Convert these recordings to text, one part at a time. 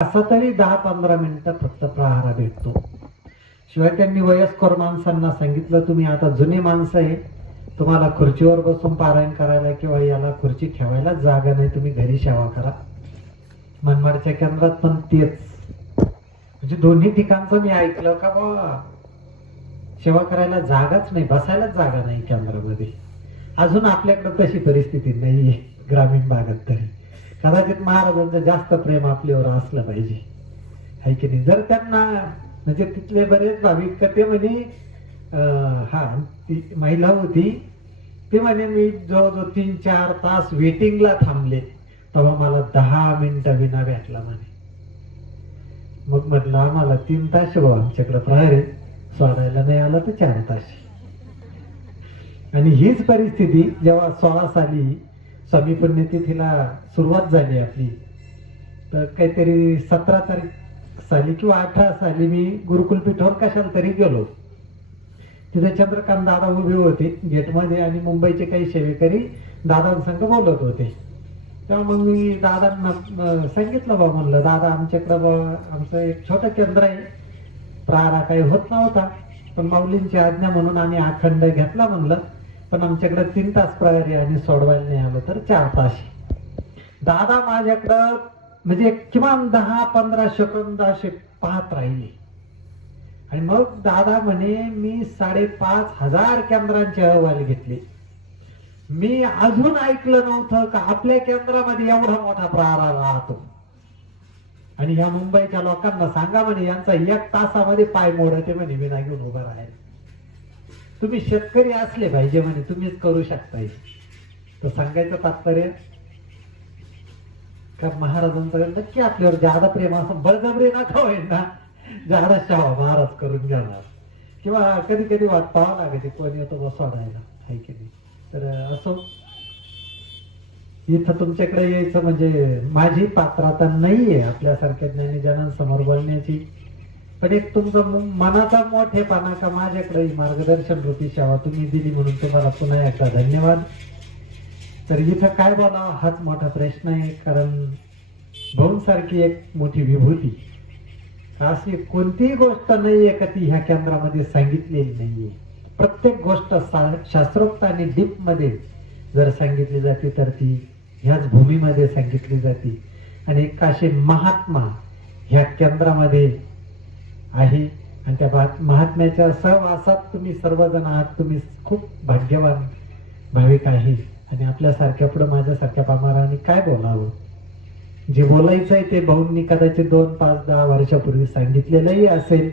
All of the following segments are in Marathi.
असा तरी 10-15 मिनिटं फक्त प्रहारा भेटतो. शिवाय त्यांनी वयस्कर माणसांना सांगितलं, तुम्ही आता जुने माणसं आहे, तुम्हाला खुर्चीवर बसून पारायण करायला किंवा याला खुर्ची ठेवायला जागा नाही, तुम्ही घरी सेवा करा. मनमाडच्या केंद्रात पण तेच, म्हणजे दोन्ही ठिकाणचं मी ऐकलं का बा सेवा करायला जागाच नाही, बसायलाच जागा नाही केंद्रामध्ये. अजून आपल्याकडे तशी परिस्थिती नाहीये ग्रामीण भागात तरी. कदाचित महाराजांचं जास्त प्रेम आपल्यावर असलं पाहिजे, आहे की नाही. जर त्यांना म्हणजे तिथले बरेच भाविक ते म्हणे, हा ती महिला होती, ती म्हणे मी जवळजवळ 3-4 तास वेटिंगला थांबले, तेव्हा मला 10 मिनिटं विना भेटला म्हणे. मग म्हटलं आम्हाला 3 तास हो आमच्याकडे प्रहरी सोडायला नाही आला तर 4 तास. आणि हीच परिस्थिती जेव्हा 16 साली स्वामी पुण्यतिथीला सुरुवात झाली आपली, तर काहीतरी 17 तारीख साली किंवा 18 साली मी गुरुकुल पीठावर कशाला तरी गेलो. तिथे चंद्रकांत दादा उभे होते गेटमध्ये आणि मुंबईचे काही सेवेकरी दादांसंग बोलत होते. तेव्हा मग मी दादांना सांगितलं, बा म्हणलं दादा आमच्याकडं बा आमचं एक छोटं केंद्र आहे, प्रारा काही होत नव्हता, पण माऊलींची आज्ञा म्हणून आम्ही अखंड घेतला म्हणलं, पण आमच्याकडे 3 तास प्रहरी आणि सोडवायला नाही आलं तर 4 तास. दादा माझ्याकडं म्हणजे किमान 10-15 सेकंद असे पाहत राहिले आणि मग दादा म्हणे, मी 5,500 केंद्रांचे अहवाल घेतले, मी अजून ऐकलं नव्हतं का आपल्या केंद्रामध्ये एवढा मोठा प्रहारा राहतो. आणि ह्या मुंबईच्या लोकांना सांगा म्हणे, यांचा 1 तासामध्ये पाय मोडते म्हणे, मी ना घेऊन उभा राहील. तुम्ही शेतकरी असले पाहिजे म्हणे, तुम्हीच करू शकता. तर सांगायचं तात्पर्य का महाराजांचं नक्की आपल्यावर जादा प्रेम, असं बळजबरी नका होईल ना, जादा शाह महाराज करून घेणार किंवा कधी कधी वाट पाहावं लागते कोणी येतो बा सोडायला, आहे की नाही. तर असो, इथं तुमच्याकडे यायचं म्हणजे माझी पात्रता नाहीये आपल्यासारख्या ज्ञानीजनांसमोर बोलण्याची, पण एक तुमचं मनाचा मोठेपणा का माझ्याकडे मार्गदर्शन रूपी सेवा तुम्ही दिली म्हणून तुम्हाला पुन्हा एकदा धन्यवाद. तर इथं काय बोलावं हाच मोठा प्रश्न आहे, कारण भाऊंसारखी एक मोठी विभूती, अशी कोणतीही गोष्ट नाहीये का ती ह्या केंद्रामध्ये सांगितलेली नाहीये. प्रत्येक गोष्ट शास्त्रोक्त आणि डीप मध्ये जर सांगितली जाते तर ती ह्याच भूमीमध्ये सांगितली जाते. आणि एक असे महात्मा ह्या केंद्रामध्ये आहे आणि त्या महात्म्याच्या सहवासात तुम्ही सर्वजण आहात. तुम्ही खूप भाग्यवान भाविक आहे. आणि आपल्यासारख्या पुढे माझ्यासारख्या पामारांनी काय बोलावं, जे बोलायचं आहे ते भाऊंनी कदाचित 2-5-10 वर्षापूर्वी सांगितलेलंही असेल,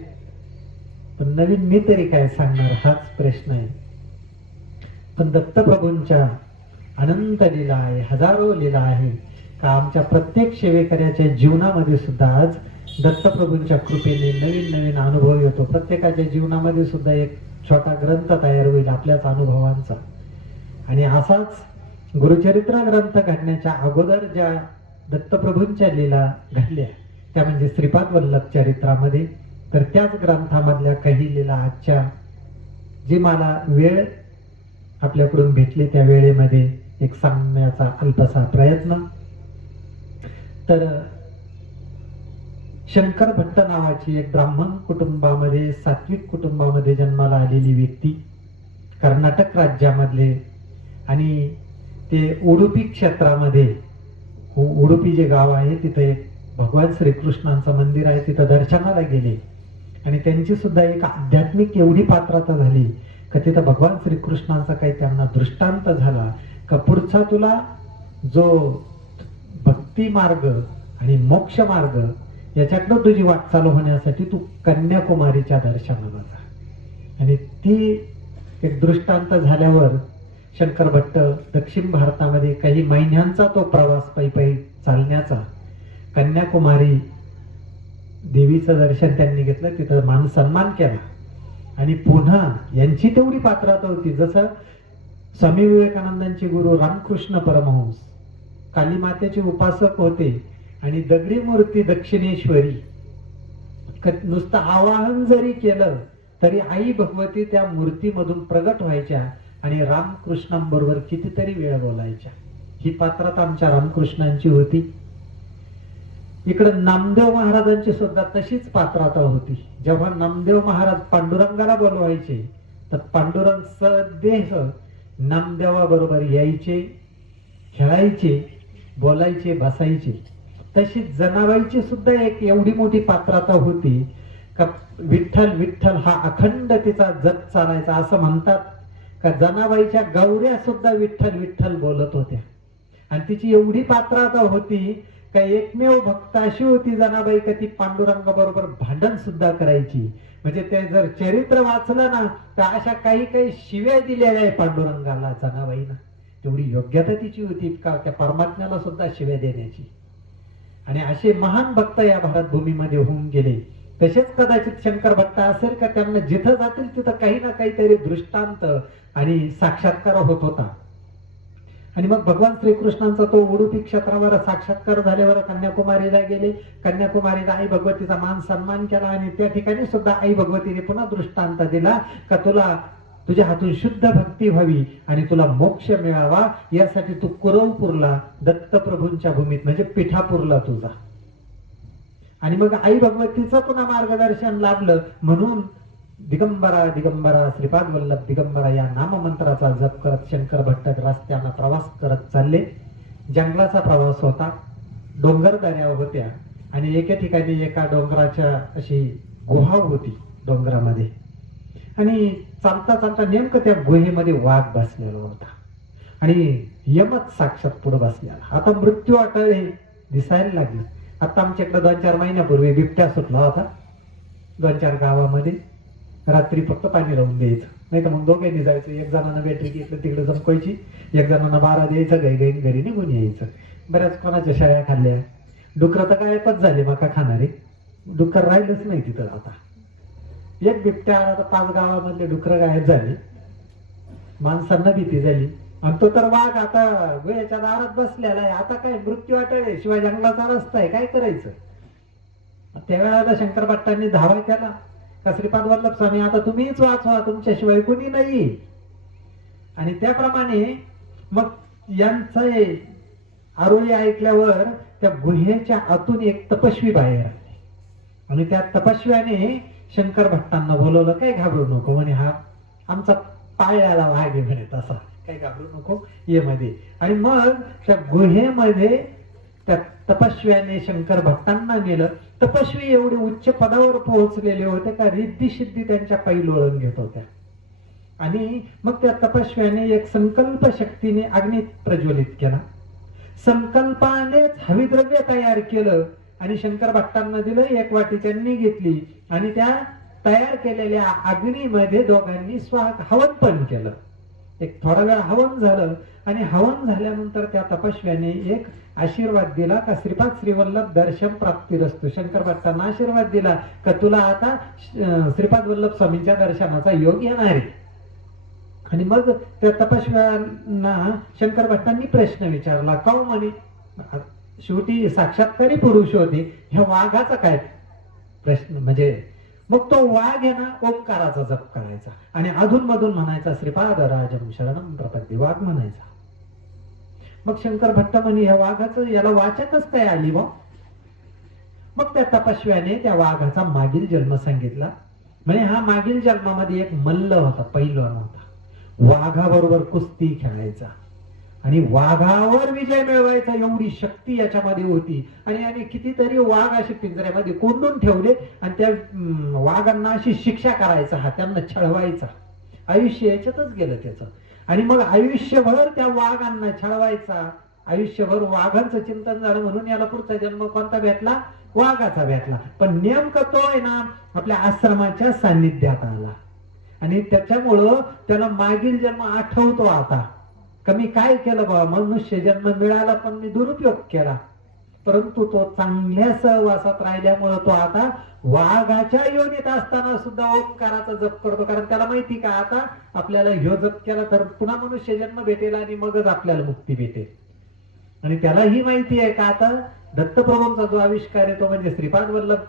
पण नवीन मी तरी काय सांगणार हाच प्रश्न आहे. पण दत्तप्रभूंच्या अनंत लीला आहे, हजारो लीला आहे का आमच्या प्रत्येक सेवेकऱ्याच्या जीवनामध्ये सुद्धा आज दत्तप्रभूंच्या कृपेने नवीन नवीन अनुभव येतो. प्रत्येकाच्या जीवनामध्ये सुद्धा एक छोटा ग्रंथ तयार होईल आपल्याच अनुभवांचा. आणि असाच गुरुचरित्र ग्रंथ घडण्याच्या अगोदर ज्या दत्तप्रभूंच्या लीला घडल्या त्या म्हणजे श्रीपाद वल्लभ चरित्रामध्ये, तर त्याच ग्रंथामधल्या काही लीला आजच्या जी मला वेळ आपल्याकडून भेटली त्या वेळेमध्ये एक सांगण्याचा अल्पसा प्रयत्न. तर शंकर भट्ट नावाची एक ब्राह्मण कुटुंबामध्ये, सात्विक कुटुंबामध्ये जन्माला आलेली व्यक्ती, कर्नाटक राज्यामधले, आणि ते उडुपी क्षेत्रामध्ये, उडुपी जे गाव आहे तिथे एक भगवान श्रीकृष्णांचं मंदिर आहे, तिथं दर्शनाला गेले आणि त्यांची सुद्धा एक आध्यात्मिक एवढी पात्रता झाली का तिथं भगवान श्रीकृष्णांचा काही त्यांना दृष्टांत झाला का पुढचा तुला जो भक्ती मार्ग आणि मोक्ष मार्ग याच्याकडं तुझी वाटचाल होण्यासाठी तू कन्याकुमारीच्या दर्शनाला जा. आणि ती एक दृष्टांत झाल्यावर शंकर भट्ट दक्षिण भारतामध्ये काही महिन्यांचा तो प्रवास पायी चालण्याचा, कन्याकुमारी देवीचं दर्शन त्यांनी घेतलं, तिथं मान सन्मान केला. आणि पुन्हा यांची तेवढी पात्रता होती, जसं स्वामी विवेकानंदांचे गुरु रामकृष्ण परमहंस काली मातेचे उपासक होते आणि दगडी मूर्ती दक्षिणेश्वरी नुसतं आवाहन जरी केलं तरी आई भगवती त्या मूर्तीमधून प्रगट व्हायच्या आणि रामकृष्णांबरोबर कितीतरी वेळ बोलायच्या. ही पात्रता आमच्या रामकृष्णांची होती. इकडे नामदेव महाराजांची सुद्धा तशीच पात्रता होती. जेव्हा नामदेव महाराज पांडुरंगाला बोलवायचे तर पांडुरंग सदेह नामदेवाबरोबर यायचे, खेळायचे, बोलायचे, बसायचे. तशीच जनाबाईची सुद्धा एक एवढी मोठी पात्रता होती का विठ्ठल विठ्ठल हा अखंड तिचा जप चालायचा. असं म्हणतात का जनाबाईच्या गौऱ्या सुद्धा विठ्ठल विठ्ठल बोलत होत्या. आणि तिची एवढी पात्रता होती का एकमेव भक्त अशी होती जनाबाई का ती पांडुरंगा बरोबर भांडण सुद्धा करायची. म्हणजे ते जर चरित्र वाचलं ना तर अशा काही काही शिव्या दिलेल्या आहे पांडुरंगाला जनाबाईनं. तेवढी योग्यता तिची होती का त्या परमात्म्याला सुद्धा शिव्या देण्याची. आणि असे महान भक्त या भारत भूमीमध्ये होऊन गेले. तसेच कदाचित शंकर भट्ट असेल का त्यांना जिथं जातील तिथं काही ना काहीतरी दृष्टांत आणि साक्षात्कार होत होता. आणि मग भगवान श्रीकृष्णांचा तो उडुपी क्षेत्रावर साक्षात्कार झाल्यावर कन्याकुमारीला गेले. कन्याकुमारीला आई भगवतीचा मान सन्मान केला आणि त्या ठिकाणी सुद्धा आई भगवतीने पुन्हा दृष्टांत दिला का तुला तुझ्या हातून शुद्ध भक्ती व्हावी आणि तुला मोक्ष मिळावा यासाठी तू कुरवपूरला दत्तप्रभूंच्या भूमीत म्हणजे पिठापूरला तुझा. आणि मग आई भगवतीचं पुन्हा मार्गदर्शन लाभलं म्हणून दिगंबरा दिगंबरा श्रीपाद वल्लभ दिगंबरा या नाममंत्राचा जप करत शंकर भट्ट रस्त्यानं प्रवास करत चालले. जंगलाचा प्रवास होता, डोंगरदऱ्या होत्या आणि एके ठिकाणी एका डोंगराच्या अशी गुहा होती डोंगरामध्ये. आणि चालता चालता नेमकं त्या गुहेमध्ये वाघ बसलेला होता आणि यमच साक्षात पुढे बसलेला. आता मृत्यू अटळे दिसायला लागले. आता आमच्याकडे 2-4 महिन्यापूर्वी बिबट्या सुटला होता 2-4 गावामध्ये. रात्री फक्त पाणी लावून द्यायचं, नाही तर मग दोघांनी जायचं. एक जणांना बॅटरी इकडे तिकडे जमवायची, एक जणांना 12 द्यायचं, गाई घरी निघून यायचं. बऱ्याच कोणाच्या शाळा खाल्ल्या. डुकर तर गायबच झाले, मका खाणारे डुकर राहिलंच नाही तिथं. आता एक बिबट्या आता 5 गावामधले डुकर गायब झाले. माणसांना भीती झाली आणि तो तर वाघ आता गुहेच्या दारात बसलेला आहे. आता काय मृत्यू अटळे, शिवाय जंगलाचा रस्ता आहे, काय करायचं. त्यावेळेला शंकर भट्टांनी धावा केला का श्रीपाद वल्लभ स्वामी आता तुम्हीच वाचवा, तुमच्याशिवाय कोणी नाही. आणि त्याप्रमाणे मग यांचे आरोळी ऐकल्यावर त्या गुहेच्या आतून एक तपस्वी बाहेर आले आणि त्या तपस्व्याने शंकर भट्टांना बोलवलं. काय घाबरू नको म्हणे, हा आमचा पाळलेला वाघ आहे म्हणे, तसा काय घाबरू नको, ये मध्ये. आणि मग त्या गुहेमध्ये त्या तपस्व्याने शंकर भट्टांना नेलं. तपस्वी एवढे उच्च पदावर पोहोचलेले होते का रिद्धी सिद्धी त्यांच्या पायी लोळून घेत होत्या. आणि मग त्या तपस्व्याने एक संकल्प शक्तीने अग्नी प्रज्वलित केला. संकल्पानेच हविद्रव्य तयार केलं आणि शंकर भट्टांना दिलं. एक वाटी त्यांनी घेतली आणि त्या तयार केलेल्या अग्नीमध्ये दोघांनी हवन पण केलं. एक थोडा वेळ हवन झालं आणि हवन झाल्यानंतर त्या तपस्व्याने एक आशीर्वाद दिला का श्रीपाद श्रीवल्लभ दर्शन प्राप्तिरस्तु. शंकर भट्टांना आशीर्वाद दिला का तुला आता श्रीपाद वल्लभ स्वामींच्या दर्शनाचा योग येणार आहे. आणि मग त्या तपस्व्यांना शंकर भट्टांनी प्रश्न विचारला. का म्हणे, शेवटी साक्षात्कारी पुरुष होते, ह्या वाघाचा काय प्रश्न. म्हणजे मग तो वाघ आहे ना ओंकाराचा जप करायचा आणि अधून मधून म्हणायचा श्रीपाद राजम शरणम प्रपद्ये, वाघ म्हणायचा. मग शंकर भट्ट म्हणे ह्या वाघाचं याला वाचकच काय आली व. मग त्या तपस्व्याने त्या वाघाचा मागील जन्म सांगितला. म्हणजे हा मागील जन्मामध्ये एक मल्ल होता, पैलवान होता, वाघाबरोबर कुस्ती खेळायचा आणि वाघावर विजय मिळवायचा एवढी शक्ती याच्यामध्ये होती. आणि कितीतरी वाघ असे पिंजऱ्यामध्ये कोंडून ठेवले आणि त्या वाघांना अशी शिक्षा करायचा, हा त्यांना छळवायचा. आयुष्य याच्यातच गेलं त्याचं. आणि मग आयुष्यभर त्या वाघांना छळवायचा, आयुष्यभर वाघांचं चिंतन झालं. म्हणून याला पुढचा जन्म कोणता भेटला, वाघाचा भेटला. पण नेमकं तो आहे ना आपल्या आश्रमाच्या सान्निध्यात आला आणि त्याच्यामुळं त्याला मागील जन्म आठवतो. आता कमी काय केलं बाबा, मनुष्य जन्म मिळाला पण मी दुरुपयोग केला. परंतु तो चांगल्या सहवासात राहिल्यामुळे तो आता वाघाच्या योनीत असताना सुद्धा ओंकाराचा जप करतो. कारण त्याला माहिती का आता आपल्याला ह्यो जप केला तर पुन्हा मनुष्य जन्म भेटेल आणि मगच आपल्याला मुक्ती भेटेल. आणि त्याला ही माहिती आहे का आता दत्तप्रभूंचा जो आविष्कार आहे तो म्हणजे श्रीपाद वल्लभ,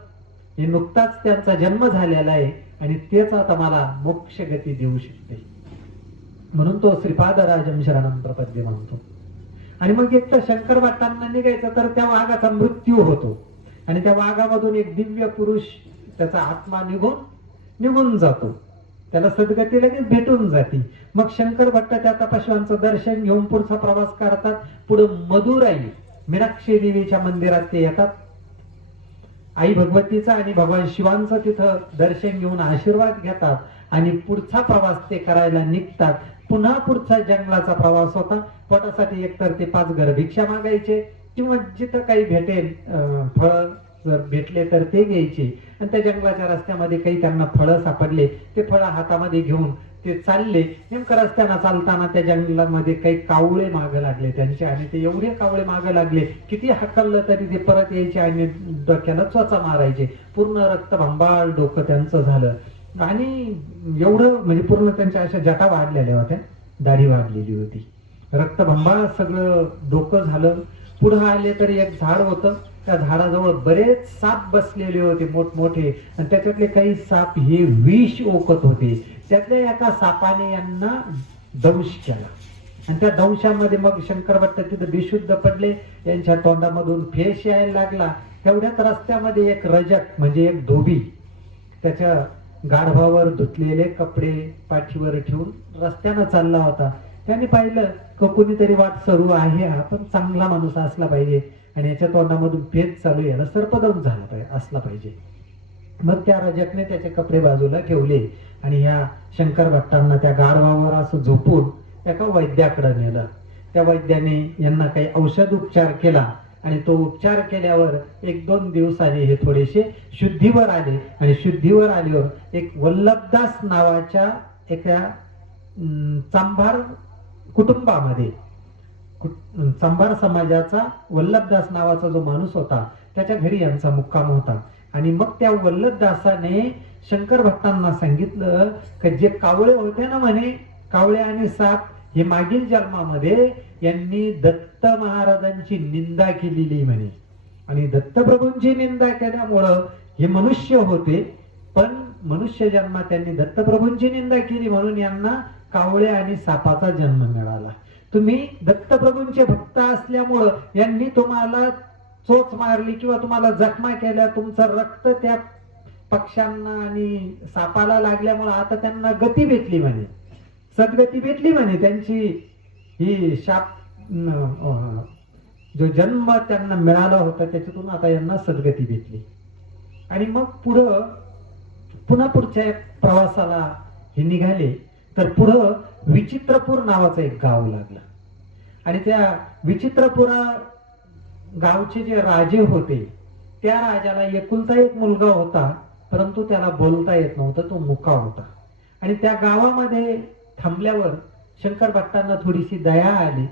हे नुकताच त्यांचा जन्म झालेला आहे आणि तेच आता मला मोक्ष गती देऊ शकते. म्हणून तो श्रीपाद राजम शरणम प्रपद्ये म्हणतो. आणि मग एक तर शंकर भट्टांना निघायचं तर त्या वाघाचा मृत्यू होतो आणि त्या वाघामधून एक दिव्य पुरुष, त्याचा आत्मा निघून जातो, त्याला सद्गती लगेच भेटून जाते. मग शंकर भट्ट त्या तपस्व्यांचं दर्शन घेऊन पुढचा प्रवास करतात. पुढे मदुराई मीनाक्षी देवीच्या मंदिरात ते येतात. आई भगवतीचा आणि भगवान शिवांचं तिथं दर्शन घेऊन आशीर्वाद घेतात आणि पुढचा प्रवास ते करायला निघतात. पुन्हा पुढचा जंगलाचा प्रवास होता. पोटासाठी एकतर ते 5 घर भिक्षा मागायचे किंवा जिथं काही भेटेल फळ जर भेटले तर ते घ्यायचे. आणि त्या जंगलाच्या रस्त्यामध्ये काही त्यांना फळं सापडले, ते फळं हातामध्ये घेऊन ते चालले. नेमकं रस्त्यानं चालताना त्या जंगलामध्ये काही कावळे मागे लागले त्यांचे, आणि ते एवढे कावळे मागे लागले, किती हाकललं तरी ते परत यायचे आणि डोक्याला चोचा मारायचे. पूर्ण रक्तभंबाळ डोकं त्यांचं झालं आणि एवढं म्हणजे पूर्ण त्यांच्या अशा जटा वाढलेल्या होत्या, दाढी वाढलेली होती, रक्तभंबाळ सगळं डोकं झालं. पुढे आले तर एक झाड होतं, त्या झाडाजवळ बरेच साप बसलेले होते मोठमोठे, आणि त्याच्यातले काही साप हे विष ओकत होते. त्यातल्या एका सापाने यांना दंश केला आणि त्या दंशामध्ये मग शंकर भट्ट तिथे बेशुद्ध पडले. यांच्या तोंडामधून फेस यायला लागला. तेवढ्यात रस्त्यामध्ये एक रजक म्हणजे एक धोबी त्याच्या गाढवावर धुतलेले कपडे पाठीवर ठेवून रस्त्यानं चालला होता. त्यांनी पाहिलं की कोणीतरी वाट सरू आहे, हा पण चांगला माणूस असला पाहिजे आणि याच्या तोंडामधून फेस चालू आहे, याला सर्पदंश झाला पाहिजे असला पाहिजे. मग त्या रजकने त्याचे कपडे बाजूला ठेवले आणि ह्या शंकर भट्टांना त्या गाढवावर असं झोपून एका वैद्याकडे नेलं. त्या वैद्याने यांना काही औषध उपचार केला आणि तो उपचार केल्यावर 1-2 दिवसांनी हे थोडेसे शुद्धीवर आले. आणि शुद्धीवर आल्यावर एक वल्लभदास नावाच्या एका चांभार कुटुंबामध्ये, चांभार समाजाचा वल्लभदास नावाचा जो माणूस होता त्याच्या घरी यांचा मुक्काम होता. आणि मग त्या वल्लभदासाने शंकर भट्टांना सांगितलं की जे कावळे होते ना म्हणे, कावळे आणि साप, हे मागील जन्मामध्ये यांनी दत्त महाराजांची निंदा केलेली म्हणे, आणि दत्तप्रभूंची निंदा केल्यामुळं हे मनुष्य होते, पण मनुष्य जन्मात त्यांनी दत्तप्रभूंची निंदा केली म्हणून यांना कावळे आणि सापाचा जन्म मिळाला. तुम्ही दत्तप्रभूंचे भक्त असल्यामुळं यांनी तुम्हाला चोच मारली किंवा तुम्हाला जखमा केल्या, तुमचं रक्त त्या पक्ष्यांना आणि सापाला लागल्यामुळे आता त्यांना गती भेटली म्हणे, सद्गती भेटली म्हणे. त्यांची ही शाप जो जन्म त्यांना मिळाला होता त्याच्यातून आता यांना सद्गती भेटली. आणि मग पुन्हा पुढच्या प्रवासाला हे निघाले तर पुढं विचित्रपूर नावाचं एक गाव लागलं. आणि त्या विचित्रपुरा गावचे जे राजे होते त्या राजाला एकुलता एक मुलगा होता, परंतु त्याला बोलता येत नव्हतं, तो मुका होता. आणि त्या गावामध्ये थांबल्यावर शंकर भट्टांना थोडीशी दया आली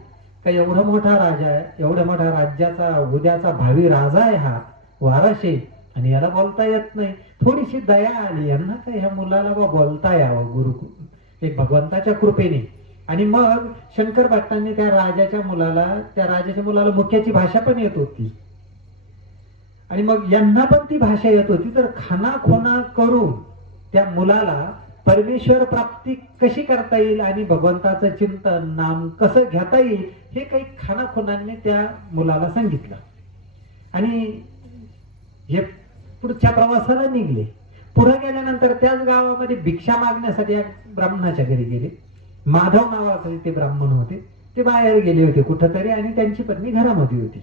का एवढा मोठा राजा आहे, एवढ्या मोठ्या राज्याचा उद्याचा भावी राजा आहे हा, वारस आहे, आणि याला बोलता येत नाही. थोडीशी दया आली यांना का ह्या मुलाला बोलता यावं गुरु एक भगवंताच्या कृपेने. आणि मग शंकर भट्टांनी त्या राजाच्या मुलाला मुख्याची भाषा पण येत होती आणि मग यांना पण ती भाषा येत होती. तर खानाखोना करून त्या मुलाला परमेश्वर प्राप्ती कशी करता येईल आणि भगवंताचं चिंतन नाम कसं घेता येईल हे काही खानाखोनांनी त्या मुलाला सांगितलं. आणि हे पुढच्या प्रवासाला निघले. पुढे गेल्यानंतर त्याच गावामध्ये भिक्षा मागण्यासाठी एक ब्राह्मणाच्या घरी गेले. माधव नावाचे ते ब्राह्मण होते, ते बाहेर गेले होते कुठंतरी आणि त्यांची पत्नी घरामध्ये होती.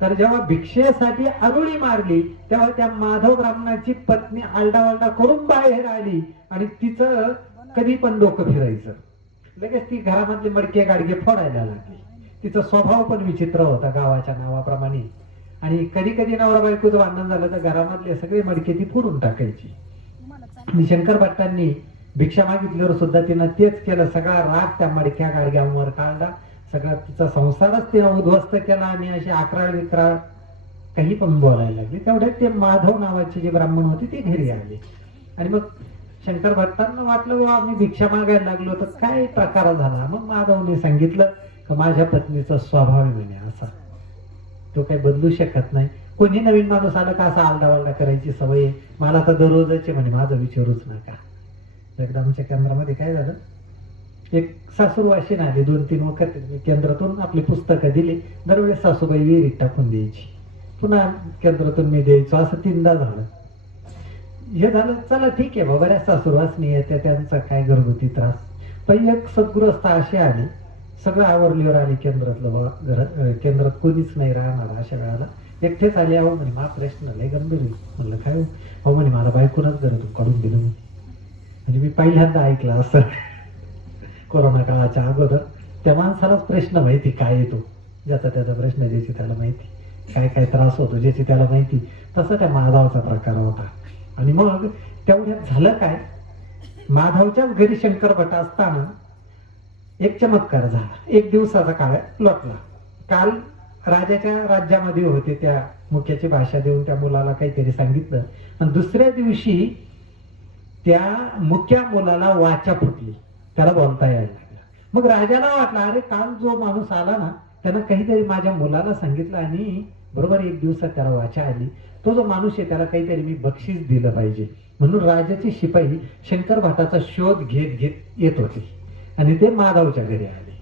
तर जेव्हा भिक्षेसाठी आरोळी मारली तेव्हा त्या माधव ब्राह्मणाची पत्नी आलडावालडा करून बाहेर आली आणि तिचं कधी पण डोकं फिरायचं, लगेच ती घरामधले मडके गाडगे फोडायला लागली. तिचा स्वभाव पण विचित्र होता गावाच्या नावाप्रमाणे. आणि कधी कधी नवरा बायकोचं भांडण झालं तर घरामधले सगळे मडके ती फोडून टाकायची. आणि शंकर भट्टांनी भिक्षा मागितल्यावर सुद्धा तिनं तेच केलं. सगळा राग त्या मडक्या गाडग्यांवर काढला, सगळा तिचा संसारच तिनं उद्ध्वस्त केला आणि अशी अकराळ विक्राळ काही पण बोलायला लागली. तेवढ्यात ते माधव नावाचे जे ब्राह्मण होते ते घरी आले. आणि मग शंकर भट्टांना वाटलं बाबा आम्ही भिक्षा मागायला लागलो तर काय प्रकार झाला. मग माधवने सांगितलं की माझ्या पत्नीचा स्वभाव म्हणे असा, तो काही बदलू शकत नाही. कोणी नवीन माणूस आलं का असा आलडावालडा करायची सवय, मला तर दररोजच म्हणे, माझं विचारूच नका. एकदा आमच्या केंद्रामध्ये काय झालं, एक सासूरवाशीन आली 2-3 वखत केंद्रातून आपली पुस्तकं दिली. दरवेळेस सासूबाई विहिरीत टाकून द्यायची. पुन्हा केंद्रातून मी द्यायचो, असं 3दा झालं. हे झालं, चला ठीक आहे बाबा, बऱ्याच सासूरवासनी येते, त्यांचा काय घरगुती त्रास. पण एक सद्गृहस्थ असे आले, सगळं आवरलीवर आले केंद्रातलं, बाबा घरात केंद्रात कोणीच नाही राहणार अशा वेळेला, एकटेच आले. अहो म्हणे मा प्रश्न लय गंभीर आहे. म्हणलं काय हो? अहो म्हणे मला बायकोनच घरातून काढून दिलं. म्हणजे मी पहिल्यांदा ऐकलं असं कोरोना काळाच्या अगोदर. त्या माणसालाच प्रश्न माहिती काय येतो, ज्याचा त्याचा प्रश्न ज्याची त्याला माहिती, काय काय त्रास होतो ज्याची त्याला माहिती. तसा त्या माधवाचा प्रकार होता. आणि मग तेवढ्यात झालं काय, माधवच्याच घरी शंकर भट असताना एक चमत्कार झाला. एक दिवसाचा काळ लोटला. काल राजाच्या राज्यामध्ये होते, त्या मुख्याची भाषा देऊन त्या मुलाला काहीतरी सांगितलं, आणि दुसऱ्या दिवशी त्या मुख्या मुलाला वाचा फुटली, त्याला बोलता यायला लागलं. मग राजाला वाटलं, अरे काल जो माणूस आला ना, त्यानं काहीतरी माझ्या मुलाला सांगितलं, आणि बरोबर एक दिवसात त्याला वाचा आली. तो जो माणूस आहे त्याला काहीतरी मी बक्षीस दिलं पाहिजे. म्हणून राजाची शिपाई शंकर भटाचा शोध घेत घेत येत होती, आणि ते माधवच्या घरी आले.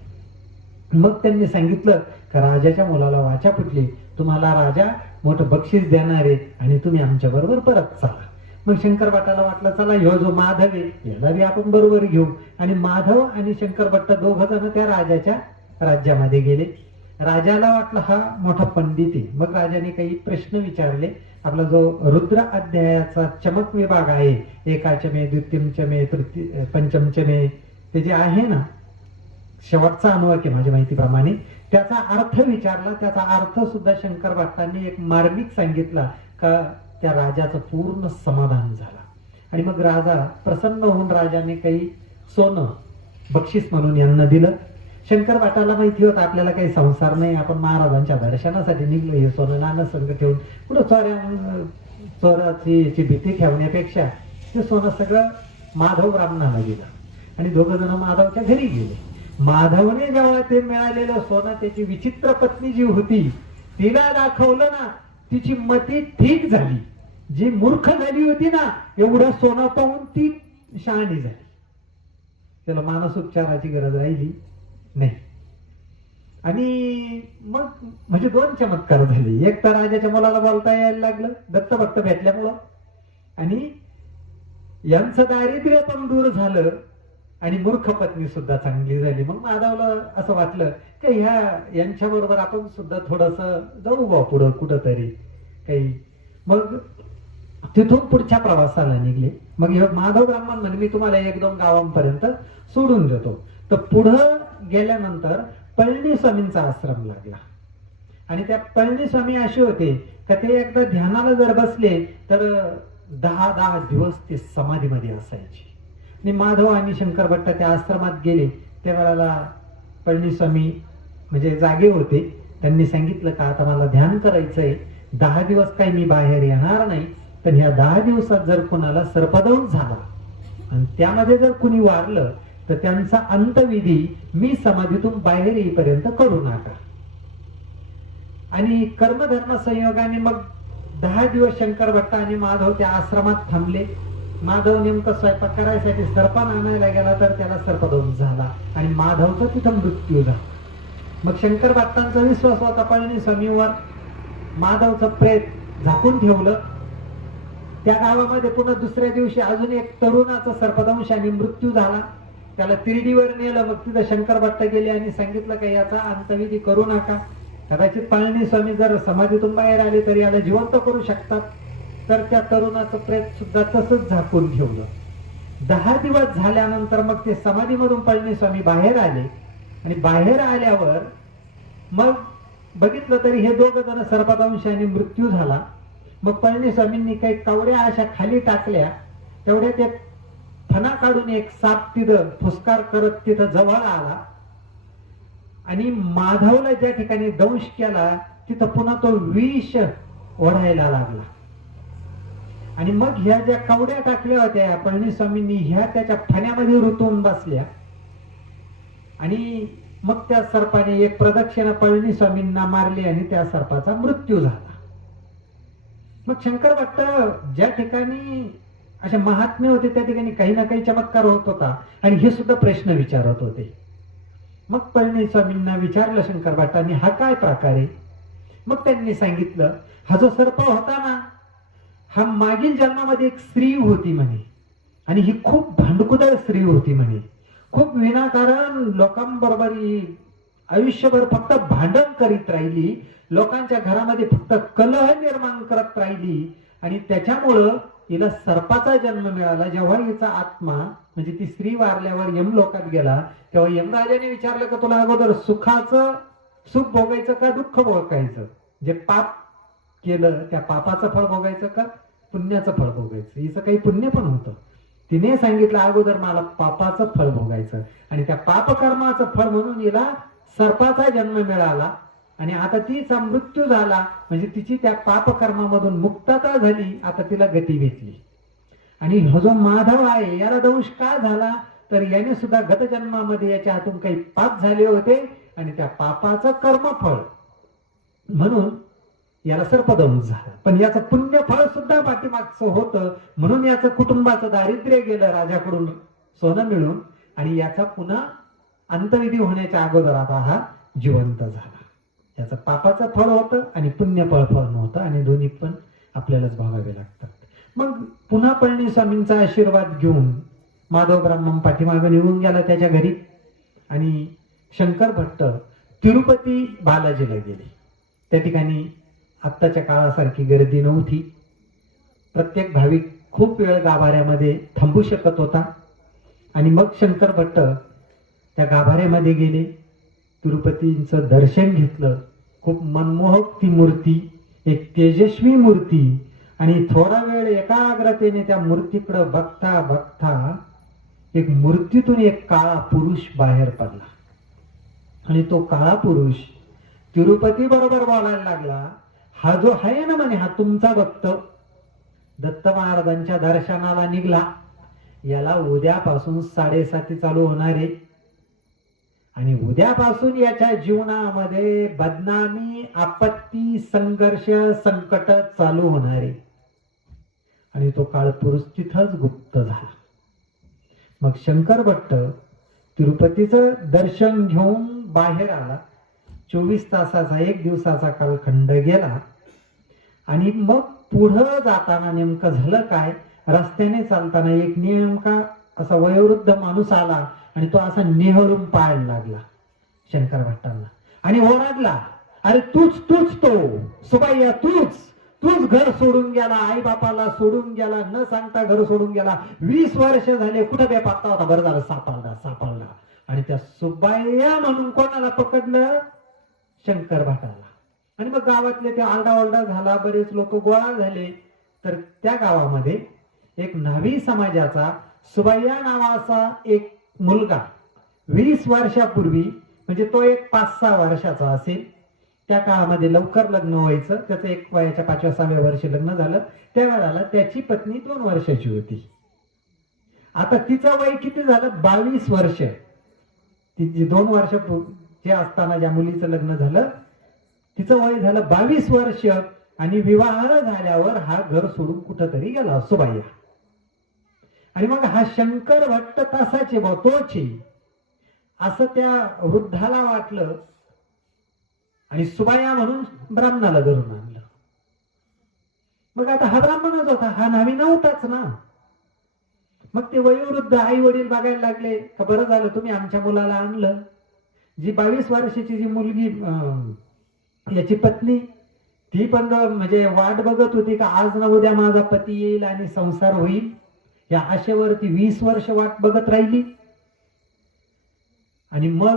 मग त्यांनी सांगितलं का राजाच्या मुलाला वाचा फुटली, तुम्हाला राजा मोठं बक्षीस देणार आहे, आणि तुम्ही आमच्या बरोबर परत चला. मग शंकर भट्टाला वाटलं, चला ह्यो जो माधव आहे याला बी आपण बरोबर घेऊ. आणि माधव आणि शंकर भट्ट दोघ जण त्या राजाच्या राज्यामध्ये गेले. राजाला वाटलं हा मोठा पंडित आहे. मग राजाने काही प्रश्न विचारले. आपला जो रुद्र अध्यायाचा चमक विभाग आहे, एकाचमे, द्वितीयचमे, तृतीय, पंचमचमे, ते जे आहे ना, शेवटचा अनुवाक आहे माझ्या माहितीप्रमाणे, त्याचा अर्थ विचारला. त्याचा अर्थ सुद्धा शंकर भट्टांनी एक मार्मिक सांगितला का त्या राजाचं पूर्ण समाधान झाला. आणि मग राजा प्रसन्न होऊन राजाने काही सोनं बक्षीस म्हणून यांना दिलं. शंकर भट्टाला माहिती होतं आपल्याला काही संसार नाही, आपण महाराजांच्या दर्शनासाठी निघलो, हे सोनं नाणं संग ठेवून पुढं चोराची भीती ठेवण्यापेक्षा हे सोनं सगळं माधव ब्राह्मणाला दिलं. आणि दोघ जण माधवच्या घरी गेले. माधवने जेव्हा ते मिळालेलं सोनं त्याची विचित्र पत्नी जी होती तिला दाखवलं ना, तिची मती ठीक झाली. जी मूर्ख झाली होती ना, एवढं सोनं पाहून ती शहाणी झाली. त्याला मानसोपचाराची गरज राहिली नाही. आणि मग म्हणजे 2 चमत्कार झाले. एक तर राजाच्या मुलाला बोलता यायला लागलं दत्तभक्त भेटल्यामुळं, आणि यांचं दारिद्र्य पण दूर झालं, आणि मूर्ख पत्नी सुद्धा चांगली झाली. मग माधवला असं वाटलं की यांच्या बरोबर आपण सुद्धा थोडस जाऊ बा पुढं कुठंतरी काही. मग तिथून पुढच्या प्रवासाला निघले. मग माधव ब्राह्मण म्हणजे मी तुम्हाला 1-2 गावांपर्यंत सोडून देतो. तर पुढं गेल्यानंतर पळणीस्वामींचा आश्रम लागला. आणि त्या पळणीस्वामी असे होते का ते एकदा ध्यानाला जर बसले तर 10 दिवस ते समाधीमध्ये असायचे. आणि माधव आणि शंकर भट्ट त्या आश्रमात गेले त्यावेळेला पळणीस्वामी म्हणजे जागे होते. त्यांनी सांगितलं का आता मला ध्यान करायचंय, 10 दिवस काही मी बाहेर येणार नाही, पण ह्या 10 दिवसात जर कोणाला सर्पदंश झाला आणि त्यामध्ये जर कुणी वारलं तर त्यांचा अंतविधी मी समाधीतून बाहेर येईपर्यंत करू नका. आणि कर्मधर्म संयोगाने मग 10 दिवस शंकर भट्ट आणि माधव त्या आश्रमात थांबले. माधव नेमकं स्वयंपाक करायसाठी सर्पान आणायला गेला तर त्याला सर्पदंश झाला आणि माधवचा तिथं मृत्यू झाला. मग शंकर भट्टांचा विश्वास होता पळणीस्वामीवर. माधवचं प्रेत झाकून ठेवलं. त्या गावामध्ये पुन्हा दुसऱ्या दिवशी अजून एक तरुणाचा सर्पदंशाने मृत्यू झाला. त्याला तिरडीवर नेलं. मग तिथं शंकर भट्ट गेले आणि सांगितलं की याचा अंतविधी करू नका, कदाचित पळणीस्वामी जर समाधीतून बाहेर आले तर याला जिवंत करू शकतात. तर त्या तरुणाचं प्रेत सुद्धा तसंच झाकून ठेवलं. 10 दिवस झाल्यानंतर मग ते समाधीमधून पळणीस्वामी बाहेर आले. आणि बाहेर आल्यावर मग बघितलं तरी हे दोघ जण सर्पदंशाने मृत्यू झाला. मग पळणीस्वामींनी काही कवड्या अशा खाली टाकल्या. तेवढ्यात एक फणा काढून एक साप तिथं फुसकार करत तिथं जवळ आला आणि माधवला ज्या ठिकाणी दंश केला तिथं पुन्हा तो विष ओढायला लागला. आणि मग ह्या ज्या कवड्या टाकल्या होत्या पळणीस्वामींनी ह्या त्याच्या फण्यामध्ये रुतून बसल्या. आणि मग त्या सर्पाने एक प्रदक्षिणा पळणीस्वामींना मारली आणि त्या सर्पाचा मृत्यू झाला. मग शंकर भट्ट ज्या ठिकाणी असे महात्मे होते त्या ठिकाणी काही ना काही चमत्कार होत होता आणि हे सुद्धा प्रश्न विचारत होते. मग पळणीस्वामींना विचारलं शंकर भट्टांनी, हा काय प्रकार आहे? मग त्यांनी सांगितलं, हा जो सर्प होता ना, हा मागील जन्मामध्ये एक स्त्री होती म्हणे, आणि ही खूप भांडकुदळ स्त्री होती म्हणे. खूप विनाकारण लोकांबरोबर ही आयुष्यभर फक्त भांडण करीत राहिली, लोकांच्या घरामध्ये फक्त कलह निर्माण करत राहिली, आणि त्याच्यामुळं हिला सर्पाचा जन्म मिळाला. जेव्हा हिचा आत्मा म्हणजे ती स्त्री वारल्यावर यमलोकात गेला, तेव्हा यमराजाने विचारलं का तुला अगोदर सुखाचं सुख भोगायचं का दुःख भोगायचं, जे पाप केलं त्या पापाचं फळ भोगायचं का पुण्याचं फळ भोगायचं. हिचं काही पुण्य पण होतं. तिने सांगितलं अगोदर मला पापाचं फळ भोगायचं, आणि त्या पापकर्माचं फळ म्हणून हिला सर्पाचा जन्म मिळाला, आणि आता तिचा मृत्यू झाला म्हणजे तिची त्या पापकर्मामधून मुक्तता झाली. आता तिला गती भेटली. आणि हा जो माधव आहे याला दंश का झाला, तर याने सुद्धा गत जन्मामध्ये याच्या हातून काही पाप झाले होते, आणि त्या पापाचं कर्मफळ म्हणून याला सर्पदंश झाला. पण याचं पुण्यफळ सुद्धा पाठीमागचं होतं, म्हणून याचं कुटुंबाचं दारिद्र्य गेलं राजाकडून सोनं मिळून, आणि याचा पुन्हा अंतविधी होण्याच्या अगोदर आता हा जिवंत झाला. याचं पापाचं फळ होतं आणि पुण्यफळ फळ नव्हतं, आणि दोन्ही पण आपल्यालाच भोगावे लागतात. मग पुन्हा पळणीस्वामींचा आशीर्वाद घेऊन माधव ब्राह्मण पाठीमागे निघून गेला त्याच्या घरी, आणि शंकर भट्ट तिरुपती बालाजीला गेले. त्या ठिकाणी आत्ताच्या काळासारखी गर्दी नव्हती. प्रत्येक भाविक खूप वेळ गाभाऱ्यामध्ये थांबू शकत होता. आणि मग शंकर भट्ट त्या गाभाऱ्यामध्ये गेले, तिरुपतींचं दर्शन घेतलं. खूप मनमोहक ती मूर्ती, एक तेजस्वी मूर्ती, आणि थोडा वेळ एकाग्रतेने त्या मूर्तीकडे बघता बघता एक मूर्तीतून एक काळा पुरुष बाहेर पडला, आणि तो काळा पुरुष तिरुपती बरोबर बोलायला लागला. हा जो आहे ना म्हणे, हा तुमचा भक्त दत्त महाराजांच्या दर्शनाला निघला, याला उद्यापासून 7:30 चालू होणार आहे, आणि उद्यापासून याच्या जीवनामध्ये बदनामी, आपत्ती, संघर्ष, संकट चालू होणार आहे. आणि तो काळ पुरुष तिथंच गुप्त झाला. मग शंकर भट्ट तिरुपतीचं दर्शन घेऊन बाहेर आला. 24 तासाचा, 1 दिवसाचा कालखंड गेला, आणि मग पुढं जाताना नेमकं झालं काय, रस्त्याने चालताना एक नेमका असा वयोवृद्ध माणूस आला, आणि तो असा निहळून पाहायला लागला शंकर भट्टांना, आणि ओरडला, अरे तूच तूच तो सुबाईया, तूच घर सोडून गेला, आई बापाला सोडून गेला, न सांगता घर सोडून गेला, 20 वर्ष झाले कुठं बेपत्ता होता, बरं झालं सापडला. आणि त्या सुबाईया म्हणून कोणाला पकडलं, शंकर भट्टाला. आणि मग गावातले ते आरडाओरडा झाला, बरेच लोक गोळा झाले. तर त्या गावामध्ये एक न्हावी समाजाचा सुबाईया नावाचा एक मुलगा 20 वर्षापूर्वी, म्हणजे तो एक 5-6 वर्षाचा असेल, त्या काळामध्ये लवकर लग्न व्हायचं. त्याचं एक वयाच्या 5व्या-6व्या वर्षी लग्न झालं. त्यावेळेला त्याची पत्नी 2 वर्षाची होती. आता तिचं वय किती झालं, 22 वर्ष. तिची 2 वर्ष जे असताना ज्या मुलीचं लग्न झालं तिचं वय झालं 22 वर्ष, आणि विवाह झाल्यावर हा घर सोडून कुठंतरी गेला सुबाईया. आणि मग हा शंकर भट्ट तासाचे तोची असं त्या वृद्धाला वाटलं, आणि सुबाईया म्हणून ब्राह्मणाला धरून आणलं. मग आता हा ब्राह्मणच होता, हा न्हावी नव्हताच ना. मग ते वयोवृद्ध आई वडील बघायला लागले का, बरं झालं तुम्ही आमच्या मुलाला आणलं. जी 22 वर्षाची जी मुलगी याची पत्नी, ती पण म्हणजे वाट बघत होती का आज ना उद्या माझा पती येईल आणि संसार होईल, या आशेवरती 20 वर्ष वाट बघत राहिली. आणि मग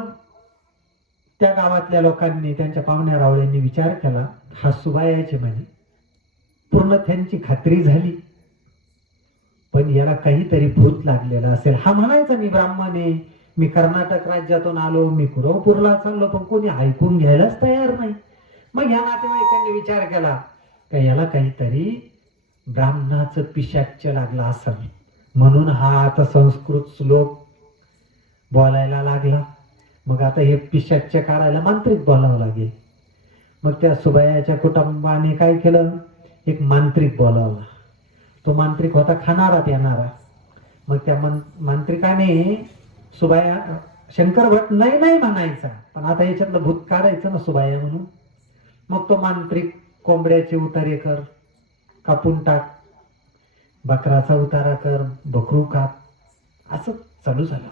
त्या गावातल्या लोकांनी, त्यांच्या पाहुण्या रावळ्यांनी विचार केला, हा सुबाईयाचे म्हणे. पूर्ण त्यांची खात्री झाली, पण याला काहीतरी भूत लागलेलं असेल. हा म्हणायचा मी ब्राह्मण आहे, मी कर्नाटक राज्यातून आलो, मी कुरवपूरला चाललो, पण कोणी ऐकून घ्यायलाच तयार नाही. मग ह्या नातेवाईकांनी विचार केला का याला काहीतरी ब्राह्मणाचं पिशाच्च लागला असेल, म्हणून हा आता संस्कृत श्लोक बोलायला लागला. मग आता हे पिशाच्च काढायला मांत्रिक बोलावं लागेल. मग त्या सुबाईयाच्या कुटुंबाने काय केलं, एक मांत्रिक बोलावला. तो मांत्रिक होता खाणारा प्यानारा. मग त्या मांत्रिकाने सुबाईया, शंकर भट नाही म्हणायचा, पण आता याच्यातलं भूत काढायचं ना सुबाईया म्हणून. मग तो मांत्रिक कोंबड्याचे उतारे कर, कापून टाक, बकराचा उतारा कर, बकरू काप, असं चालू झालं.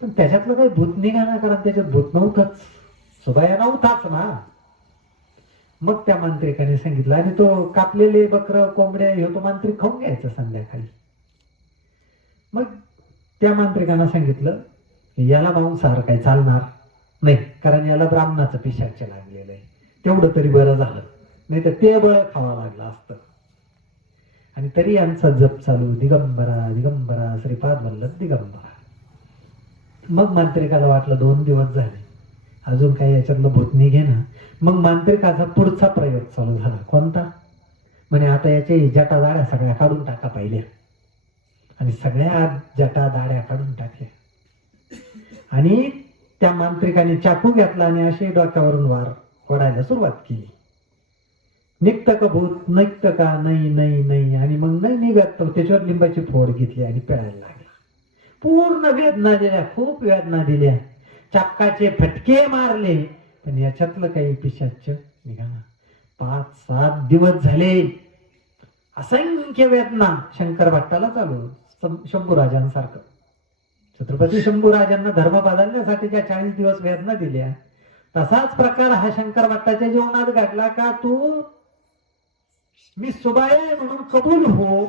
पण त्याच्यातलं काही भूत निघाला, कारण त्याच्यात भूत नव्हतंच, सुबाया नव्हताच ना. मग त्या मांत्रिकाने सांगितलं, आणि तो कापलेले बकर कोंबड्या हे तो मांत्रिक खाऊन घ्यायचा संध्याकाळी. मग त्या मांत्रिकांना सांगितलं याला मांसाहार काही चालणार नाही, कारण याला ब्राह्मणाचं पिशाच लागलेलं आहे, तेवढं तरी बरं झालं, नाही तर ते बळ खावं लागलं असतं. आणि तरी यांचा जप चालू, दिगंबरा दिगंबरा श्रीपाद वल्लभ दिगंबरा. मग मांत्रिकाला वाटलं 2 दिवस झाले, अजून काही याच्यातलं भूत निघे ना. मग मांत्रिकाचा पुढचा प्रयोग चालू झाला. कोणता? म्हणे आता याचे जटा दाड्या सगळ्या काढून टाका पाहिल्या. आणि सगळ्या जटा दाड्या काढून टाकल्या. आणि त्या मांत्रिकाने चाकू घेतला आणि असे डोक्यावरून वार ओढायला सुरुवात केली. निघतं का भूत? निघतं का? नाही नाही नाही. आणि मग नाही निघत तर त्याच्यावर लिंबाची फोड घेतली आणि पिळायला लागला. पूर्ण वेदना दिल्या, खूप वेदना दिल्या, चाकाचे फटके मारले, पण याच्यातलं काही पिशाच निघाला. 5-7 दिवस झाले, असंख्य वेदना शंकर भट्टाला चालू. शंभूराजांसारखं, छत्रपती शंभूराजांना धर्म बदलण्यासाठी ज्या 40 दिवस वेदना दिल्या, तसाच प्रकार हा शंकर भट्टाच्या जीवनात घडला. का तू मी सुबाई आहे म्हणून कबूल हो,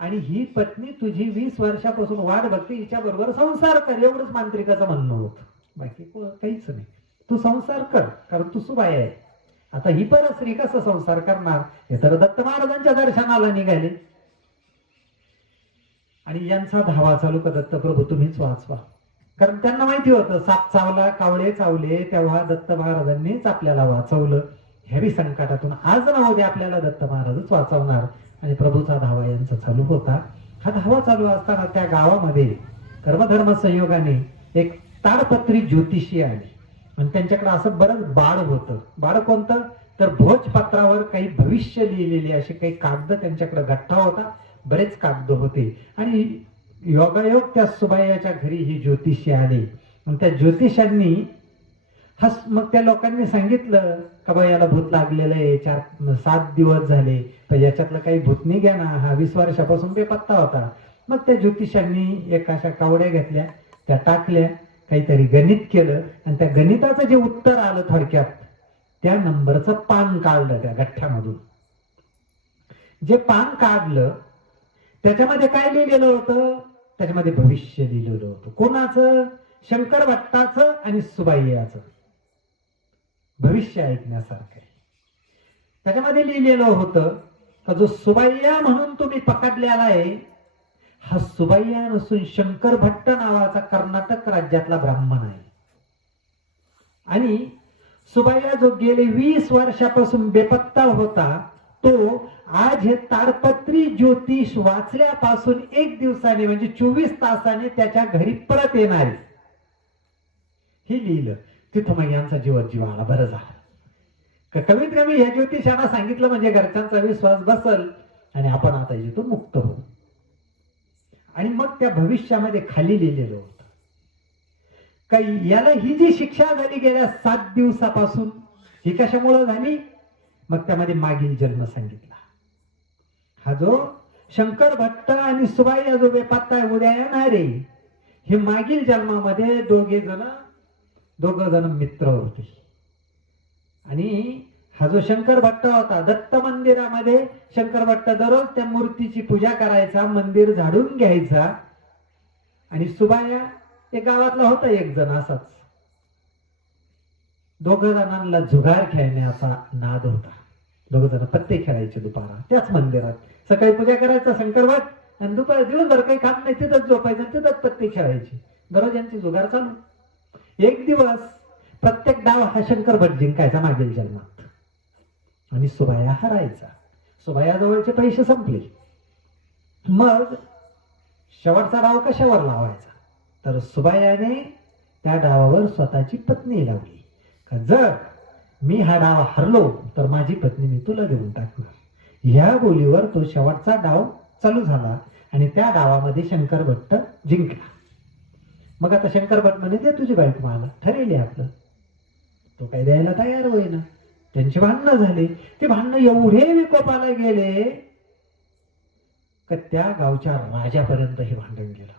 आणि ही पत्नी तुझी 20 वर्षापासून वाट बघते, हिच्या बरोबर संसार कर, एवढंच मांत्रिकाचं म्हणणं होतं. बाकी काहीच नाही. तू संसार कर, कारण तू सुबाई आहे. आता ही परस्त्री कसं संसार करणार? हे तर दत्त महाराजांच्या दर्शनाला निघाले. आणि यांचा धावा चालू का दत्तप्रभू तुम्हीच वाचवा, कारण त्यांना माहिती होतं साप चावला, कावळे चावले, तेव्हा दत्त महाराजांनीच आपल्याला वाचवलं. ह्यावी संकटातून आज ना उद्या आपल्याला दत्त महाराजच वाचवणार. आणि प्रभूचा धावा यांचा चालू होता. हा धावा चालू असताना त्या गावामध्ये कर्मधर्म संयोगाने एक ताडपत्री ज्योतिषी आले, आणि त्यांच्याकडे असं बरंच बाळ होतं. बाळ कोणतं? तर भोजपत्रावर काही भविष्य लिहिलेले असे काही कागद त्यांच्याकडे गठ्ठा होता, बरेच कागद होते. आणि योगायोग त्या सुबाईच्या घरी ही ज्योतिषी आले. मग त्या ज्योतिषांनी मग त्या लोकांनी सांगितलं का बा याला भूत लागलेलं आहे, 4-7 दिवस झाले, तर याच्यातलं काही भूत नाही घ्या ना, हा 20 वर्षापासून बेपत्ता होता. मग त्या ज्योतिषांनी एक अशा कावड्या घेतल्या, त्या टाकल्या, काहीतरी गणित केलं, आणि त्या गणिताचं जे उत्तर आलं थोडक्यात, त्या नंबरचं पान काढलं त्या गठ्ठ्यामधून. जे पान काढलं त्याच्यामध्ये काय लिहिलेलं होतं? त्याच्यामध्ये भविष्य लिहिलेलं होतं. कोणाचं? शंकर भट्टाचं आणि सुबाईयाचं भविष्य ऐकण्यासारखं आहे. त्याच्यामध्ये लिहिलेलं होतं का जो सुबाईया म्हणून तुम्ही पकडलेला आहे, हा सुबाईया नसून शंकर भट्ट नावाचा कर्नाटक राज्यातला ब्राह्मण आहे. आणि सुबाईया जो गेले 20 वर्षापासून बेपत्ता होता, तो आज हे ताडपत्री ज्योतिष वाचल्यापासून 1 दिवसाने म्हणजे 24 तासाने त्याच्या घरी परत येणार आहे. हे लिहिलं. तिथं मग यांचा जीव आला. बरं झालं, कमीत कमी या ज्योतिषांना सांगितलं म्हणजे घरच्यांचा विश्वास बसल आणि आपण आता इथून मुक्त होऊ. आणि मग त्या भविष्यामध्ये खाली लिहिलेलं होतं काही याला ही जी शिक्षा झाली गेल्या 7 दिवसापासून, ही कशामुळे झाली? मग त्यामध्ये मागील जन्म सांगितला. हा जो शंकर भट्ट आणि सुबाई जो बेपत्ता उद्या येणार आहे, हे मागील जन्मामध्ये दोघ जण मित्र होते. आणि हा जो शंकर भट्ट होता, दत्त मंदिरामध्ये शंकर भट्ट दररोज त्या मूर्तीची पूजा करायचा, मंदिर झाडून घ्यायचा. आणि सुबाया एक गावातला होता एक जण असाच, 2 जणांना जुगार खेळण्याचा नाद होता. 2 जण पत्ते खेळायचे दुपारा त्याच मंदिरात. सकाळी पूजा करायचा शंकर भट, आणि दुपारी दिवसभर काही काम नाही, तिथंच झोपायचं, तिथंच पत्ते खेळायचे. दररोज यांची जुगार चालू. एक दिवस प्रत्येक डाव हा शंकर भट जिंकायचा मागील जन्मात, आणि सुबाया हरायचा. सुबाया जवळचे पैसे संपले. मग शेवटचा डाव कशावर लावायचा? तर सुबायाने त्या डावावर स्वतःची पत्नी लावली. का जर मी हा डाव हरलो तर माझी पत्नी मी तुला देऊन टाकणार. ह्या बोलीवर तो शेवटचा डाव चालू झाला, आणि त्या डावामध्ये शंकर भट्ट जिंकला. मग आता शंकर भट म्हणे दे तुझी बायको मला, ठरेल आपलं. तो काही द्यायला तयार होईना. त्यांची भांडणं झाली. ते भांडणं एवढे विकोपाला गेले का त्या गावच्या राजापर्यंत हे भांडण गेलं.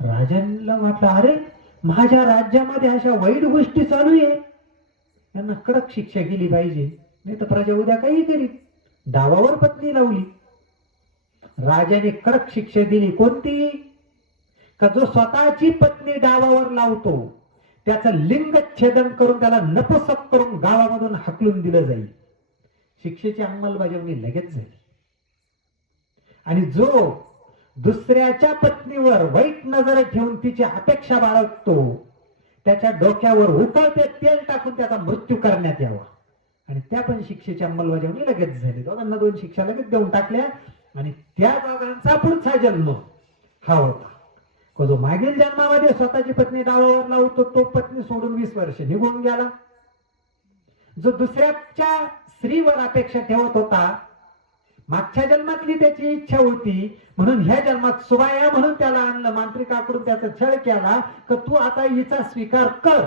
राजांना वाटलं, अरे माझ्या राज्यामध्ये अशा वाईट गोष्टी चालू आहे, यांना कडक शिक्षा केली पाहिजे, नाही तर प्रजा उद्या काही करीत. डावावर पत्नी लावली. राजाने कडक शिक्षा दिली. कोणती? का जो स्वतःची पत्नी डावावर लावतो त्याचं लिंगच्छेदन करून त्याला नपुसक करून गावामधून हाकलून दिलं जाईल. शिक्षेची अंमलबजावणी लगेच झाली. आणि जो दुसऱ्याच्या पत्नीवर वाईट नजर ठेवून तिची अपेक्षा बाळगतो त्याच्या डोक्यावर उकळते तेल टाकून त्याचा मृत्यू करण्यात यावा. आणि त्या पण शिक्षेची अंमलबजावणी लगेच झाली. दोघांना 2 शिक्षा लगेच देऊन टाकल्या. आणि त्या दोघांचा पुढचा जन्म हा होता, जो मागील जन्मामध्ये स्वतःची पत्नी डावावर लावतो तो पत्नी सोडून 20 वर्ष निघून गेला. जो दुसऱ्याच्या स्त्रीवर अपेक्षा ठेवत होता, मागच्या जन्मातली त्याची इच्छा होती म्हणून ह्या जन्मात सुबाया म्हणून त्याला आणलं, मांत्रिकाकडून त्याचा छळ केला तर तू आता हिचा स्वीकार कर.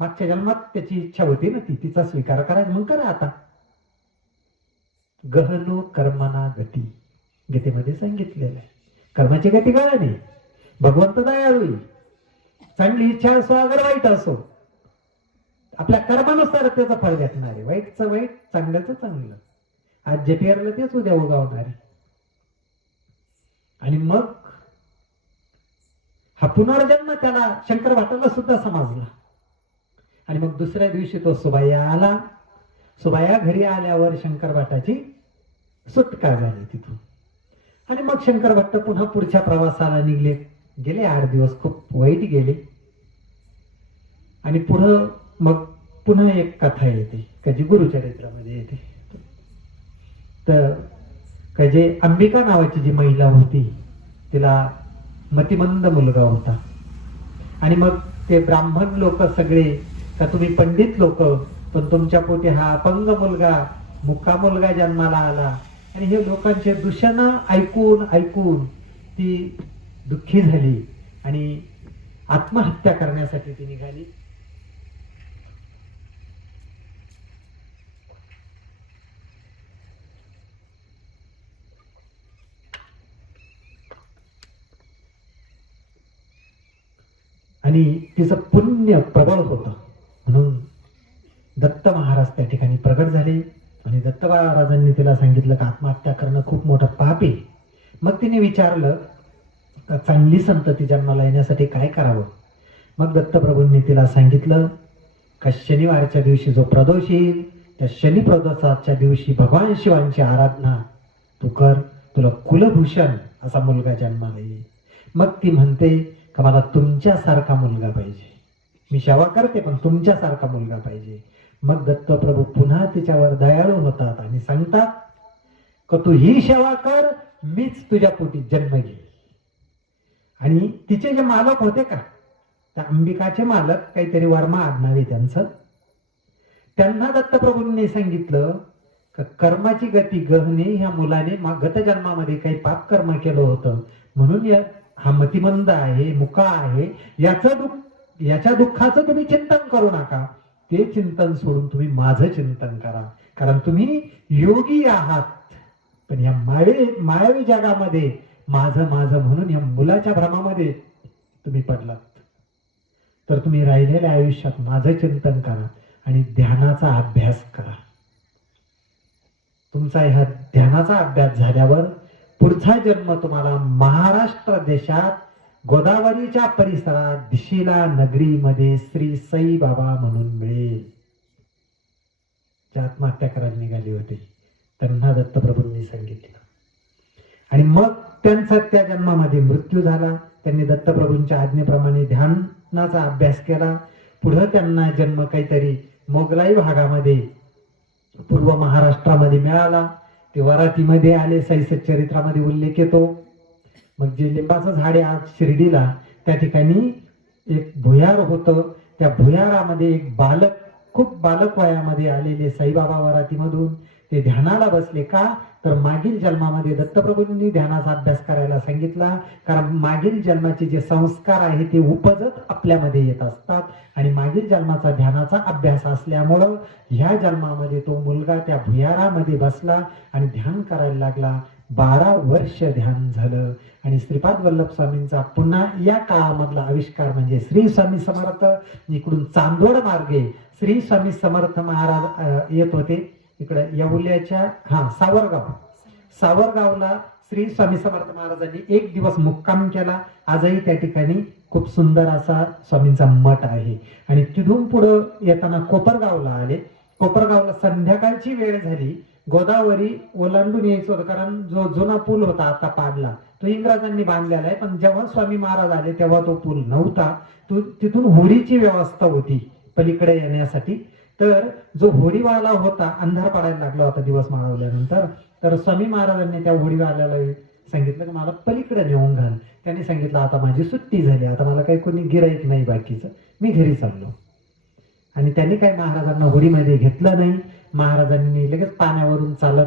मागच्या जन्मात त्याची इच्छा होती ना, तिचा स्वीकार करायचा, मग करा आता. गहनो कर्मना गती गीतेमध्ये सांगितलेलं आहे. कर्माची गती कळा नाही. भगवंत दयाळू, चांगली इच्छा असो अगर वाईट असो आपल्या कर्मानुसार त्याचं फळ भेटणार आहे. वाईटचं वाईट, चांगल्याचं चांगलं. आज जे पेरलं तेच उद्या उगवणार आहे. आणि मग हा पुनर्जन्म त्याला शंकर भाटाला सुद्धा समजला. आणि मग दुसऱ्या दिवशी तो सुबाया आला. सुबाया घरी आल्यावर शंकर भाटाची सुटका झाली तिथून. आणि मग शंकर भट्ट पुन्हा पुढच्या प्रवासाला निघले. गेले 8 दिवस खूप वाईट गेले. आणि पुढं मग पुन्हा एक कथा येते का जी गुरुचरित्रामध्ये येते. तर का जे अंबिका नावाची जी महिला होती तिला मतिमंद मुलगा होता. आणि मग ते ब्राह्मण लोक सगळे का तुम्ही पंडित लोक पण तुमच्या पोटी हा अपंग मुलगा मुका मुलगा जन्माला आला. आणि हे लोकांचे दूषण ऐकून ऐकून ती दुःखी झाली आणि आत्महत्या करण्यासाठी ती निघाली. आणि तिचं पुण्य प्रबळ होतं म्हणून दत्त महाराज त्या ठिकाणी प्रगट झाले. आणि दत्त महाराजांनी तिला सांगितलं की आत्महत्या करणं खूप मोठं पाप आहे. मग तिने विचारलं का चांगली संतती जन्माला येण्यासाठी काय करावं. मग दत्तप्रभूंनी तिला सांगितलं का शनिवारच्या दिवशी जो प्रदोष येईल त्या शनी प्रदोषाच्या दिवशी भगवान शिवांची आराधना तू कर, तुला कुलभूषण असा मुलगा जन्माला येईल. मग ती म्हणते का मला तुमच्यासारखा मुलगा पाहिजे, मी सेवा करते पण तुमच्यासारखा मुलगा पाहिजे. मग दत्तप्रभू पुन्हा तिच्यावर दयाळू होतात आणि सांगतात का तू ही सेवा कर, मीच तुझ्या पोटी जन्म घेईल. आणि तिचे जे मालक होते का त्या अंबिकाचे मालक काहीतरी वर्मा आडनावे त्यांचं, त्यांना दत्तप्रभूंनी सांगितलं का कर्माची गती गहने ह्या मुलाने गत जन्मामध्ये काही पाप कर्म केलं होतं म्हणून हा मतिमंद आहे, मुका आहे, याच्या दुःखाचं तुम्ही चिंतन करू नका. ते चिंतन सोडून तुम्ही माझं चिंतन करा, कारण तुम्ही योगी आहात. पण या मायावी जगामध्ये माझं माझं म्हणून या मुलाच्या भ्रमामध्ये तुम्ही पडलात. तर तुम्ही राहिलेल्या आयुष्यात माझं चिंतन करा आणि ध्यानाचा अभ्यास करा. तुमचा ह्या ध्यानाचा अभ्यास झाल्यावर पुढचा जन्म तुम्हाला महाराष्ट्र देशात गोदावरीच्या परिसरात दिशिला नगरीमध्ये श्री साई बाबा म्हणून मिळेल. जे आत्महत्या करायला निघाली होती त्यांना दत्तप्रभूंनी सांगितलं. आणि मग त्यांचा त्या जन्मामध्ये मृत्यू झाला. त्यांनी दत्तप्रभूंच्या आज्ञेप्रमाणे ध्यानाचा अभ्यास केला. पुढे त्यांना जन्म काहीतरी मोगलाई भागामध्ये पूर्व महाराष्ट्रामध्ये मिळाला. ते वरातीमध्ये आले, साई सच्चरित्रामध्ये उल्लेख येतो. मग जे लिंबाचं झाड आहे आज शिर्डीला त्या ठिकाणी एक भुयार होतं. त्या भुयारामध्ये एक बालक, खूप बालक वयामध्ये आलेले साईबाबा वरातीमधून ते ध्यानाला बसले. का तर मागील जन्मामध्ये दत्तप्रभूंनी ध्यानाचा अभ्यास करायला सांगितला, कारण मागील जन्माचे जे संस्कार आहे ते उपजत आपल्यामध्ये येत असतात आणि मागील जन्माचा ध्यानाचा अभ्यास असल्यामुळं ह्या जन्मामध्ये तो मुलगा त्या भुयारामध्ये बसला आणि ध्यान करायला लागला. 12 वर्ष ध्यान झालं आणि श्रीपाद वल्लभ स्वामींचा पुन्हा या काळामधला आविष्कार म्हणजे श्री स्वामी समर्थ इकडून चांदोड मार्गे श्री स्वामी समर्थ महाराज येत होते इकडे येवल्याच्या सावरगावला श्री स्वामी समर्थ महाराजांनी एक दिवस मुक्काम केला. आजही त्या ठिकाणी खूप सुंदर असा स्वामींचा मठ आहे. आणि तिथून पुढे येताना कोपरगावला आले. कोपरगावला संध्याकाळची वेळ झाली. गोदावरी ओलांडून यायचं होतं, कारण जो जुना पूल होता आता पाडला, तो इंग्रजांनी बांधलेला आहे. पण जेव्हा स्वामी महाराज आले तेव्हा तो पूल नव्हता. तिथून होडीची व्यवस्था होती पलीकडे येण्यासाठी. तर जो होडीवाला होता, अंधार पडायला लागला होता दिवस माळवल्यानंतर, तर स्वामी महाराजांनी त्या होडीवाल्याला सांगितलं की मला पलीकडे नेऊन घाल. त्याने सांगितलं आता माझी सुट्टी झाली, आता मला काही कोणी गिराईक नाही बाकीचं, मी घरी चाललो. आणि त्यांनी काही महाराजांना होडीमध्ये घेतलं नाही. महाराजांनी लगेच पाण्यावरून चालत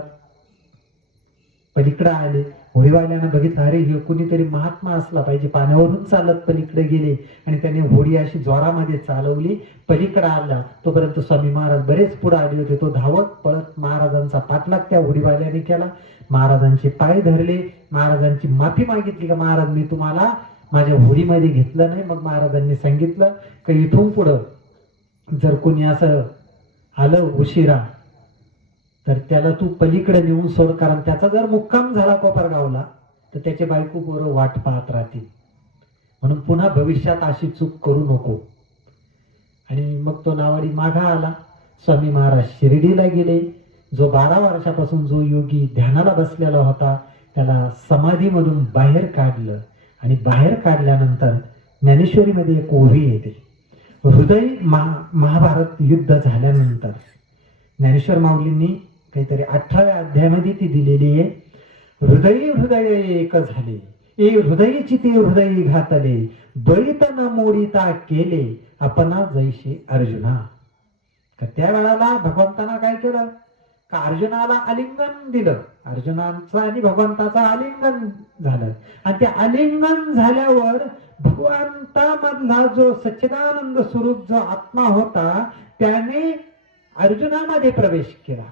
पलीकडे आले. होडीवाल्यानं बघितलं, अरे हे कुणीतरी महात्मा असला पाहिजे, पाण्यावरून चालत पलीकडे गेले आणि त्याने होडी अशी जोरामध्ये चालवली. पलीकडे आला तोपर्यंत स्वामी महाराज बरेच पुढे आले होते. तो धावत पळत महाराजांचा पाठलाग त्या होडीवाल्याने केला. महाराजांचे पाय धरले, महाराजांची माफी मागितली का महाराज मी तुम्हाला माझ्या होडीमध्ये घेतलं नाही. मग महाराजांनी सांगितलं की इथून पुढं जर कोणी असं आलं उशिरा तर त्याला तू पलीकडे नेऊन सोड, कारण त्याचा जर मुक्काम झाला कोपरगावला तर त्याचे बायको पोरं वाट पाहत राहतील, म्हणून पुन्हा भविष्यात अशी चूक करू नको. आणि मग तो नावाडी माघा आला. स्वामी महाराज शिर्डीला गेले. जो 12 वर्षापासून जो योगी ध्यानाला बसलेला होता त्याला समाधीमधून बाहेर काढलं. आणि बाहेर काढल्यानंतर ज्ञानेश्वरीमध्ये एक ओवी येते. हृदय महाभारत युद्ध झाल्यानंतर ज्ञानेश्वर माऊलींनी काहीतरी 18व्या अध्यायामध्ये ती दिलेली आहे. हृदय हृदय एक झाले, ए हृदयची ते हृदय घातले, द्वैत न मोडिता केले अपना जैसे अर्जुना. का त्या वेळाला भगवंतानं काय केलं का अर्जुनाला आलिंगन दिलं. अर्जुनाचं आणि भगवंताचं आलिंगन झालं. आणि ते आलिंगन झाल्यावर भगवंतामधला जो सच्चिदानंद स्वरूप जो आत्मा होता त्याने अर्जुनामध्ये प्रवेश केला.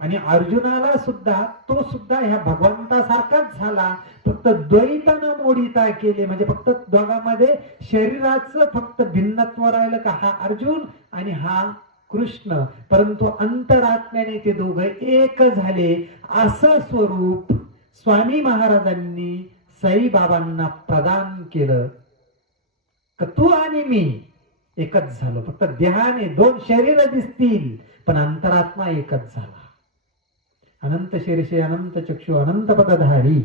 आणि अर्जुनाला सुद्धा तो सुद्धा ह्या भगवंतासारखाच झाला, फक्त द्वैत न मोडिता केले. म्हणजे फक्त दोघांमध्ये शरीराचं फक्त भिन्नत्व राहिलं का हा अर्जुन आणि हा कृष्ण, परंतु अंतरात्म्याने ते दोघं एक झाले. असं स्वरूप स्वामी महाराजांनी साईबाबांना प्रदान केलं. तू आणि मी एकच झालो. फक्त देहाने 2 शरीर दिसतील पण अंतरात्मा एकच झाला. अनंत शीर्षे अनंत चक्षु अनंत पदधारी,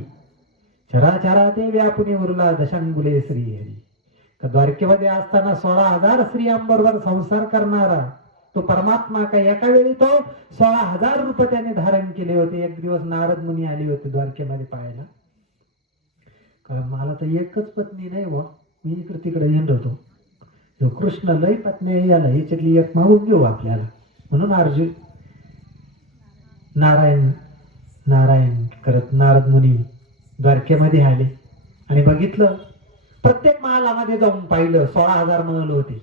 चराचरा ते व्यापुनी उरला दशांगुले श्रीहरी. द्वारकेमध्ये असताना 16,000 स्त्रियांबरोबर संसार करणारा तो परमात्मा का एका वेळी तो 16,000 रूप त्याने धारण केले होते. एक दिवस नारद मुनी आले होते द्वारकेमध्ये पाहायला. कारण मला तर एकच पत्नी नाही व मी इकडे तिकडे येत होतो. जो कृष्ण लय पत्नी याला याच्यातली एक मागून घेऊ आपल्याला. म्हणून अर्जुन नारायण नारायण करत नारद मुनी द्वारकेमध्ये आले आणि बघितलं. प्रत्येक महालामध्ये जाऊन पाहिलं. 16,000 महल होते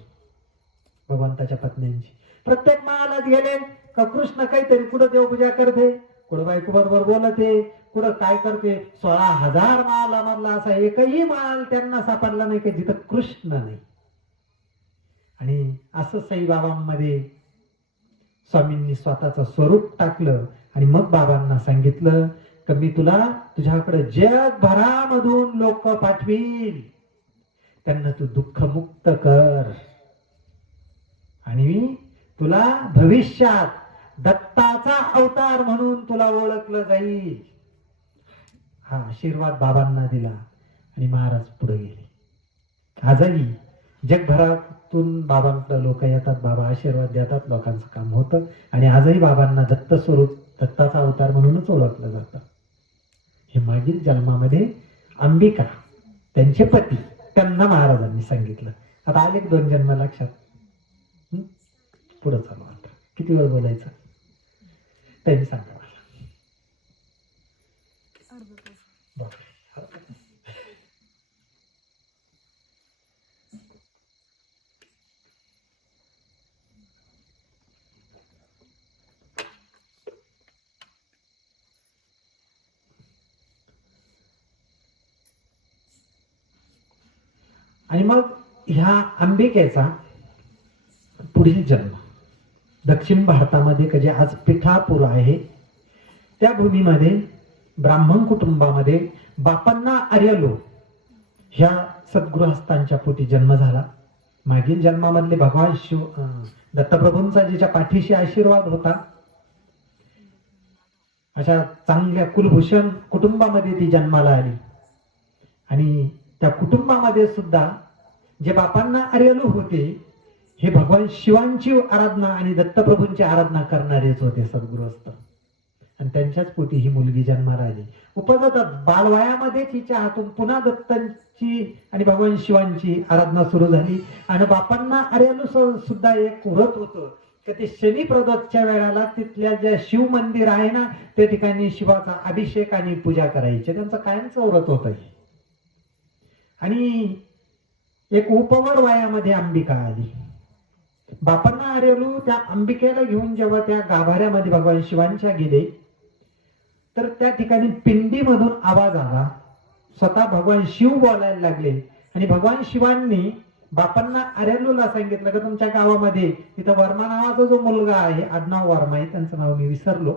भगवंताच्या पत्न्यांची. प्रत्येक महालात गेले का कृष्ण काहीतरी कुठं देवपूजा करते, कुठं बायको बरोबर बोलते, कुठं काय करते. 16,000 महालामधला असा एकही महाल त्यांना सापडला नाही की जिथं कृष्ण नाही. आणि असं साईबाबांमध्ये स्वामींनी स्वतःचं स्वरूप टाकलं. आणि मग बाबांना सांगितलं की मी तुला तुझ्याकडे जगभरामधून लोक पाठवील, त्यांना तू दुःखमुक्त कर. आणि तुला भविष्यात दत्ताचा अवतार म्हणून तुला ओळखलं जाईल. हा आशीर्वाद बाबांना दिला आणि महाराज पुढे गेले. आजही जगभरातून बाबांकडे लोक येतात, बाबा आशीर्वाद देतात, लोकांचं काम होतं. आणि आजही बाबांना दत्त स्वरूप दत्ताचा अवतार म्हणूनच ओळखलं जातं. हे मागील जन्मामध्ये अंबिका त्यांचे पती त्यांना महाराजांनी सांगितलं. आता आले 2 जन्म लक्षात. पुढे चालू. आता किती वेळ बोलायचं त्यांनी सांगा मला. आणि मग ह्या अंबिकेचा पुढील जन्म दक्षिण भारतामध्ये जे आज पिठापूर आहे त्या भूमीमध्ये ब्राह्मण कुटुंबामध्ये बापांना आर्यलो ह्या सद्गृहस्थांच्या पोटी जन्म झाला. मागील जन्मामधले भगवान शिव दत्तप्रभूंचा जिच्या पाठीशी आशीर्वाद होता, अशा चांगल्या कुलभूषण कुटुंबामध्ये ती जन्माला आली. आणि त्या कुटुंबामध्ये सुद्धा जे बापांना आर्यलो होते हे भगवान शिवांची आराधना आणि दत्तप्रभूंची आराधना करणारेच होते सद्गृहस्थ. आणि त्यांच्याच पोटी ही मुलगी जन्माला आली. उपजातात बालवयामध्ये तिच्या हातून पुन्हा दत्तांची आणि भगवान शिवांची आराधना सुरू झाली. आणि बापांना आर्यलो सुद्धा एक व्रत होतं की ते शनी प्रदोषच्या वेळेला तिथल्या ज्या शिव मंदिर आहे ना त्या ठिकाणी शिवाचा अभिषेक आणि पूजा करायचे. त्यांचं कायमचं व्रत होतं. आणि एक उपवर वयामध्ये अंबिका आली. बापांना आर्यलो त्या अंबिकेला घेऊन जेव्हा त्या गाभाऱ्यामध्ये भगवान शिवांच्या गेले तर त्या ठिकाणी पिंडीमधून आवाज आला. स्वतः भगवान शिव बोलायला लागले. आणि भगवान शिवांनी बापांना आर्यलोला सांगितलं की तुमच्या गावामध्ये तिथं वर्मा नावाचा जो मुलगा आहे, आडनाव वर्मा आहे, त्यांचं नाव मी विसरलो,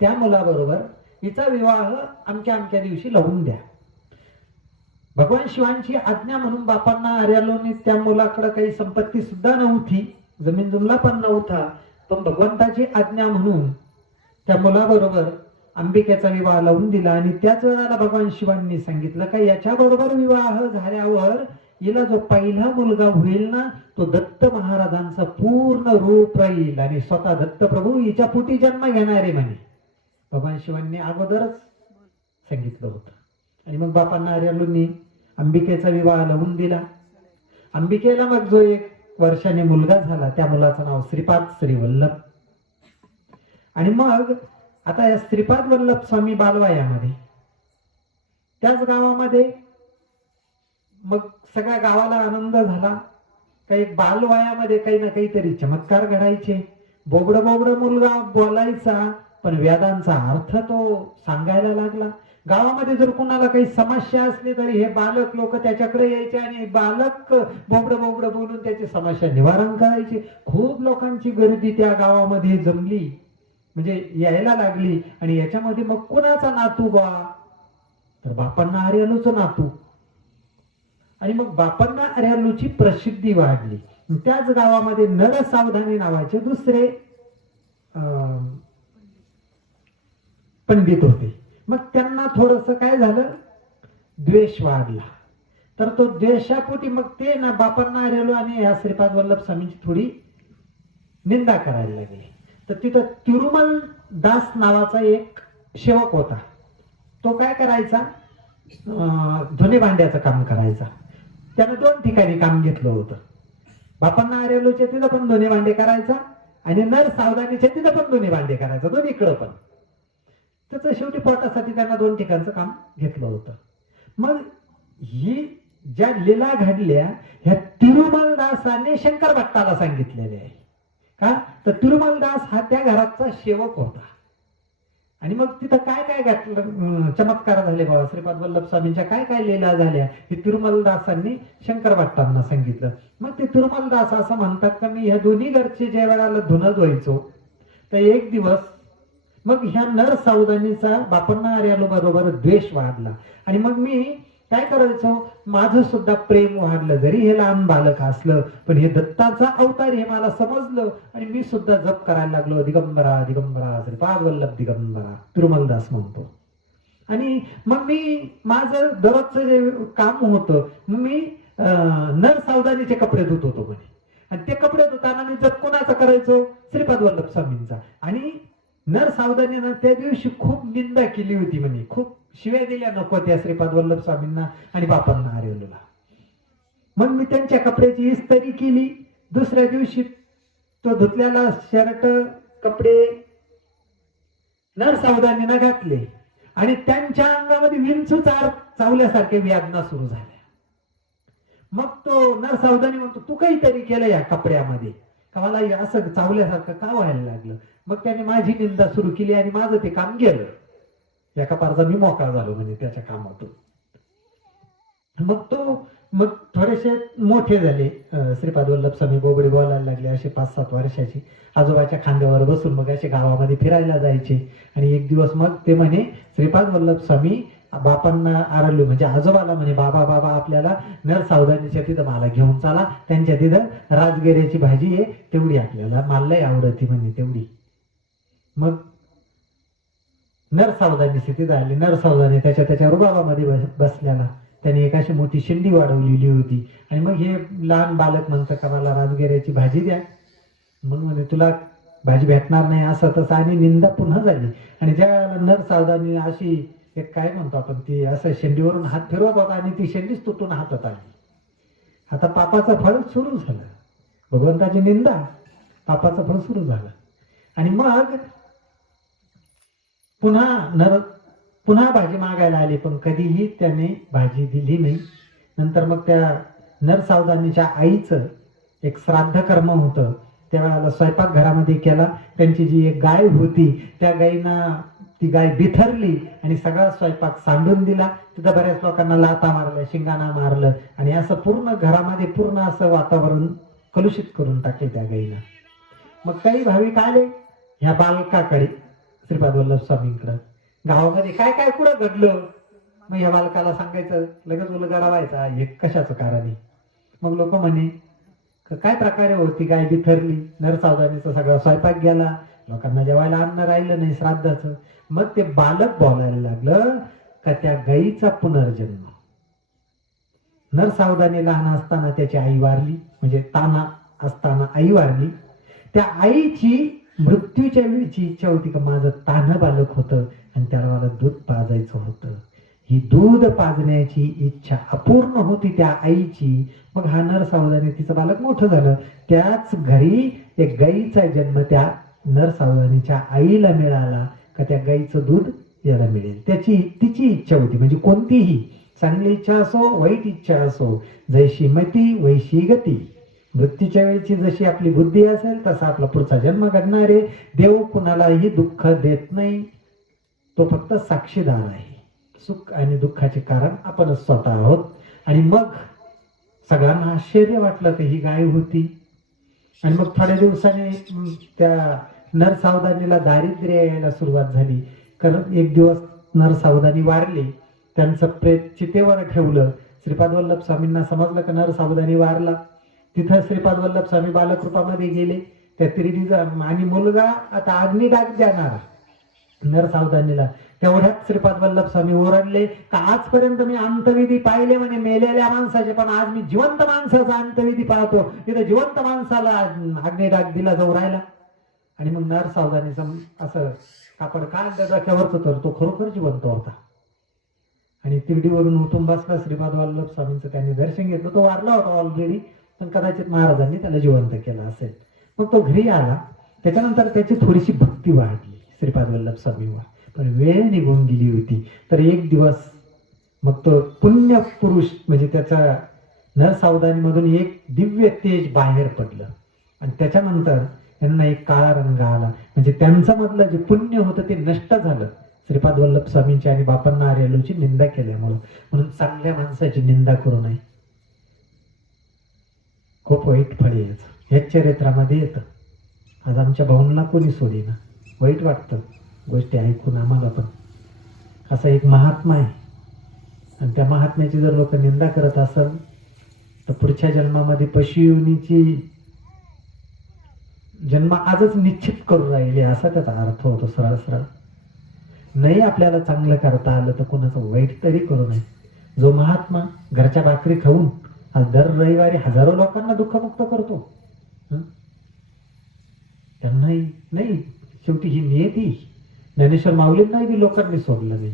त्या मुलाबरोबर हिचा विवाह अमक्या अमक्या दिवशी लावून द्या. भगवान शिवांची आज्ञा म्हणून बापांना आर्यलोनी त्या मुलाकडे काही संपत्ती सुद्धा नव्हती, जमीन जुमला पण नव्हता, पण भगवंताची आज्ञा म्हणून त्या मुलाबरोबर अंबिकेचा विवाह लावून दिला. आणि त्याच वेळेला भगवान शिवांनी सांगितलं का याच्याबरोबर विवाह झाल्यावर हिला जो पहिला मुलगा होईल ना तो दत्त महाराजांचा पूर्ण रूप राहील आणि स्वतः दत्तप्रभू हिच्या पोटी जन्म घेणारे म्हणे. भगवान शिवांनी अगोदरच सांगितलं होतं. आणि मग बापांना आर्यलोनी अंबिकेचा विवाह लावून दिला. अंबिकेला मग जो 1 वर्षाने मुलगा झाला त्या मुलाचं नाव श्रीपाद श्रीवल्लभ. आणि मग आता या श्रीपाद वल्लभ स्वामी बालवायामध्ये त्याच गावामध्ये मग सगळ्या गावाला आनंद झाला. काही बालवयामध्ये काही ना काहीतरी चमत्कार घडायचे. बोबड मुलगा बोलायचा पण वेदांचा अर्थ तो सांगायला लागला. गावामध्ये जर कोणाला काही समस्या असली तरी हे बालक लोक त्याच्याकडे यायचे आणि बालक बोबड बोलून त्याची समस्या निवारण करायची. खूप लोकांची गर्दी त्या गावामध्ये जमली, म्हणजे यायला लागली. आणि याच्यामध्ये मग कोणाचा नातू बा तर बापांना आर्यलोचं नातू. आणि मग बापांना आर्यलोची प्रसिद्धी वाढली. त्याच गावामध्ये नरसावधानी नावाचे दुसरे पंडित होते. मग त्यांना थोडस काय झालं, द्वेष वाढला. तर तो द्वेषापोटी मग ते ना बापांना आर्यलो आणि या श्रीपाद वल्लभ स्वामींची थोडी निंदा करायला लागली. तर तिथं तिरुमल दास नावाचा एक सेवक होता. तो काय करायचा, धुणे भांड्याचं काम करायचा. त्यानं 2 ठिकाणी काम घेतलं होतं. बापांना आर्यलोच्या तिथं पण धुणे भांडे करायचा आणि नर सावधानीच्या तिथं पण धुणे भांडे करायचा, दोन्हीकडं पण. त्याचं शेवटी पोटासाठी त्यांना 2 ठिकाणचं काम घेतलं होतं. मग ही ज्या लीला घडल्या ह्या तिरुमलदासाने शंकर भट्टाला सांगितलेले आहे. का तर तिरुमलदास हा त्या घराचा सेवक होता. आणि मग तिथं काय काय घडलं, चमत्कार झाले बाबा श्रीपाद वल्लभ स्वामींच्या काय काय लीला झाल्या हे तिरुमलदासांनी शंकर भट्टांना सांगितलं. मग ते तिरुमलदास असं म्हणतात का मी ह्या दोन्ही घरचे ज्या वेळेला धुणं धुवायचो तर एक दिवस मग ह्या नर सावधानीचा बापांना आर्यलो बरोबर द्वेष वाढला. आणि मग मी काय करायचो, माझं सुद्धा प्रेम वाढलं. जरी हे लहान बालक असलं पण हे दत्ताचा अवतार हे मला समजलं आणि मी सुद्धा जप करायला लागलो. दिगंबरा दिगंबरा श्रीपाद वल्लभ दिगंबरा तिरुमलदास म्हणतो. आणि मग मी माझं दररोजचं जे काम होतं मग मी नर सावधानीचे कपडे धुत होतो म्हणे. आणि ते कपडे धुताना मी जप कोणाचा करायचो, श्रीपाद वल्लभ स्वामींचा. आणि नर सावधानीनं त्या दिवशी खूप निंदा केली होती म्हणे, खूप शिव्या दिल्या नको त्या श्रीपाद वल्लभ स्वामींना आणि बापांना आर्यलोला. मग मी त्यांच्या कपड्याची इस्त्री केली. दुसऱ्या दिवशी तो धुतलेला शर्ट कपडे नर सावधानीनं घातले आणि त्यांच्या अंगामध्ये विंचू चावल्यासारखे वेदना सुरू झाल्या. मग तो नरसावधानी म्हणतो, तू काहीतरी केलं या कपड्यामध्ये का मला असं चावल्यासारखं का व्हायला लागलं. मग त्याने माझी निंदा सुरू केली आणि माझं ते काम गेलं. एका पारचा मी मोकळा झालो म्हणजे त्याच्या कामातून. मग थोडेसे मोठे झाले. श्रीपाद वल्लभ स्वामी बोबडे बोलायला लागले, असे 5-7 वर्षाचे. आजोबाच्या खांद्यावर बसून मग असे गावामध्ये फिरायला जायचे. आणि एक दिवस मग ते म्हणे, श्रीपाद वल्लभ स्वामी बापांना आरलो म्हणजे आजोबाला म्हणे, बाबा बाबा आपल्याला नरसावधानीच्या तिथं मला घेऊन चला, त्यांच्या तिथं राजगिऱ्याची भाजी आहे तेवढी आपल्याला मला लय आवडती म्हणे तेवढी. मग नरसावधानी तिथं आली. नरसावधानी त्याच्या रुबाबामध्ये बसल्याला त्याने एक अशी मोठी शेंडी वाढवलेली होती. आणि मग हे लहान बालक म्हणतं का मला राजगिऱ्याची भाजी द्या. मग म्हणे तुला भाजी भेटणार नाही असं तसं. आणि निंदा पुन्हा झाली. आणि ज्या नरसावधानी अशी एक काय म्हणतो आपण, ती असं शेंडीवरून हात फिरवत होता आणि ती शेंडीच तुटून हातात आली. आता पापाचं फळ सुरू झालं. भगवंताची निंदा, पापाचं फळ सुरू झालं. आणि मग पुन्हा भाजी मागायला आली, पण कधीही त्याने भाजी दिली नाही. नंतर मग त्या नरसावधानीच्या आईचं एक श्राद्ध कर्म होतं. त्यावेळेला स्वयंपाक घरामध्ये केला. त्यांची जी एक गाय होती त्या गायीनं ती गाय बिथरली आणि सगळा स्वयंपाक सांडून दिला. तिथं बऱ्याच लोकांना लाथा मारल्या, शिंगाणा मारलं आणि असं पूर्ण घरामध्ये पूर्ण असं वातावरण कलुषित करून टाकले त्या गायीनं. मग काही भाविक आले ह्या बालकाकडे, श्रीपाद वल्लभ स्वामींकडं, गावामध्ये काय काय कुठं घडलं. मग ह्या बालकाला सांगायचं, लगेच उलगडा व्हायचा, हे कशाचं कारण आहे. मग लोक म्हणे काय प्रकारे होती, गाय बिथरली, नरसावधानीचा सगळा स्वयंपाक गेला, लोकांना जेवायला अन्न राहिलं नाही श्राद्धाचं. मग ते बालक बोलायला लागलं का त्या गायीचा पुनर्जन्म. नरसावधानी लहान असताना त्याची आई वारली, म्हणजे ताना असताना आई वारली. त्या आईची मृत्यूच्या वेळीची इच्छा होती का माझं तान्ह बालक होतं आणि त्याला मला दूध पाजायचं होतं. ही दूध पाजण्याची इच्छा अपूर्ण होती त्या आईची. मग हा नरसावधानी तिचं बालक मोठं झालं. त्याच घरी एक गायीचा जन्म त्या नरसावधानीच्या आईला मिळाला का त्या गायीचं दूध याला मिळेल. तिची इच्छा होती. म्हणजे कोणतीही चांगली इच्छा असो, वाईट इच्छा असो, जैशी मती वैशी गती. मृत्यूच्या वेळची जशी आपली बुद्धी असेल तसा आपला पुढचा जन्म घडणार आहे. देव कुणालाही दुःख देत नाही, तो फक्त साक्षीदार आहे. सुख आणि दुःखाचे कारण आपण स्वतः आहोत. आणि मग सगळ्यांना आश्चर्य वाटलं की ही गाय होती. आणि मग थोड्या दिवसाने त्या नरसावधानीला दारिद्र्य यायला सुरुवात झाली. कारण एक दिवस नरसावधानी वारली, त्यांचं प्रेत चितेवर ठेवलं. श्रीपाद वल्लभ स्वामींना समजलं की नरसावधानी वारला. तिथं श्रीपाद वल्लभ स्वामी बालकृपामध्ये गेले. त्या तिरडीचा आणि मुलगा आता अग्निडाग देणार नरसावधानीला. तेवढ्यात श्रीपाद वल्लभ स्वामी ओरडले का आजपर्यंत मी अंतविधी पाहिले म्हणे मेलेल्या माणसाचे, पण आज मी जिवंत माणसाचा अंतविधी पाहतो. तिथे जिवंत माणसाला अग्निडाग दिला जाऊ राहिला. आणि मग नरसावधानीचा असं कापड काढलं डोक्यावरच, तर तो खरोखर जिवंत होता. आणि तिरडीवरून उठून बसला. श्रीपाद वल्लभ स्वामींचं त्यांनी दर्शन घेतलं. तो वारला होता ऑलरेडी, पण कदाचित महाराजांनी त्याला जिवंत केलं असेल. मग तो घरी आला. त्याच्यानंतर त्याची थोडीशी भक्ती वाढली श्रीपाद वल्लभ स्वामींवर. पण वेळ निघून गेली होती. तर एक दिवस मग तो पुण्य पुरुष म्हणजे त्याच्या नरसावधानीमधून एक दिव्य तेज बाहेर पडलं. आणि त्याच्यानंतर त्यांना एक काळा रंग आला. म्हणजे त्यांचं मधलं जे पुण्य होतं ते नष्ट झालं श्रीपाद वल्लभ स्वामींची आणि बापन्ना आर्यालूची निंदा केल्यामुळं. म्हणून चांगल्या माणसाची निंदा करू नये. खूप वाईट फळ यायचं हेच चरित्रामध्ये येतं. आज आमच्या भाऊंना कोणी सोडीना. वाईट वाटतं गोष्टी ऐकून आम्हाला. पण असा एक महात्मा आहे आणि त्या महात्म्याची जर लोक निंदा करत असेल तर पुढच्या जन्मामध्ये पशुयोनीची जन्म आजच निश्चित करून राहिले असा त्याचा अर्थ होतो. सरळ सरळ नाही आपल्याला चांगलं करता आलं तर कोणाचं वाईट तरी करू नये. जो महात्मा घरच्या भाकरी खाऊन आज दर रविवारी हजारो लोकांना दुःखमुक्त करतो, त्यांनाही नाही शेवटी ही नियती. ज्ञानेश्वर माऊलींनाही बी लोकांनी सोडलं नाही,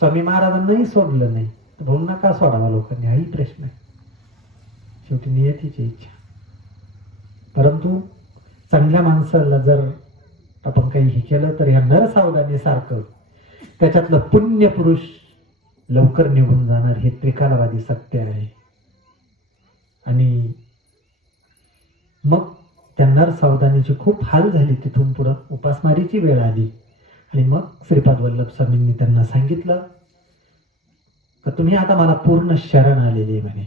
स्वामी महाराजांनाही सोडलं नाही, तर भाऊंना का सोडावा लोकांनी हाही प्रश्न आहे. शेवटी नियतीची इच्छा. परंतु चांगल्या माणसाला जर आपण काही हे केलं तर ह्या नरसावधानी सारखं त्याच्यातलं पुण्य पुरुष लवकर निघून जाणार हे त्रिकालवादी सत्य आहे. आणि मग त्या नरसावधानीची खूप हाल झाली. तिथून पुढं उपासमारीची वेळ आली आणि मग श्रीपाद वल्लभ स्वामींनी त्यांना सांगितलं का तुम्ही आता मला पूर्ण शरण आलेली आहे म्हणे,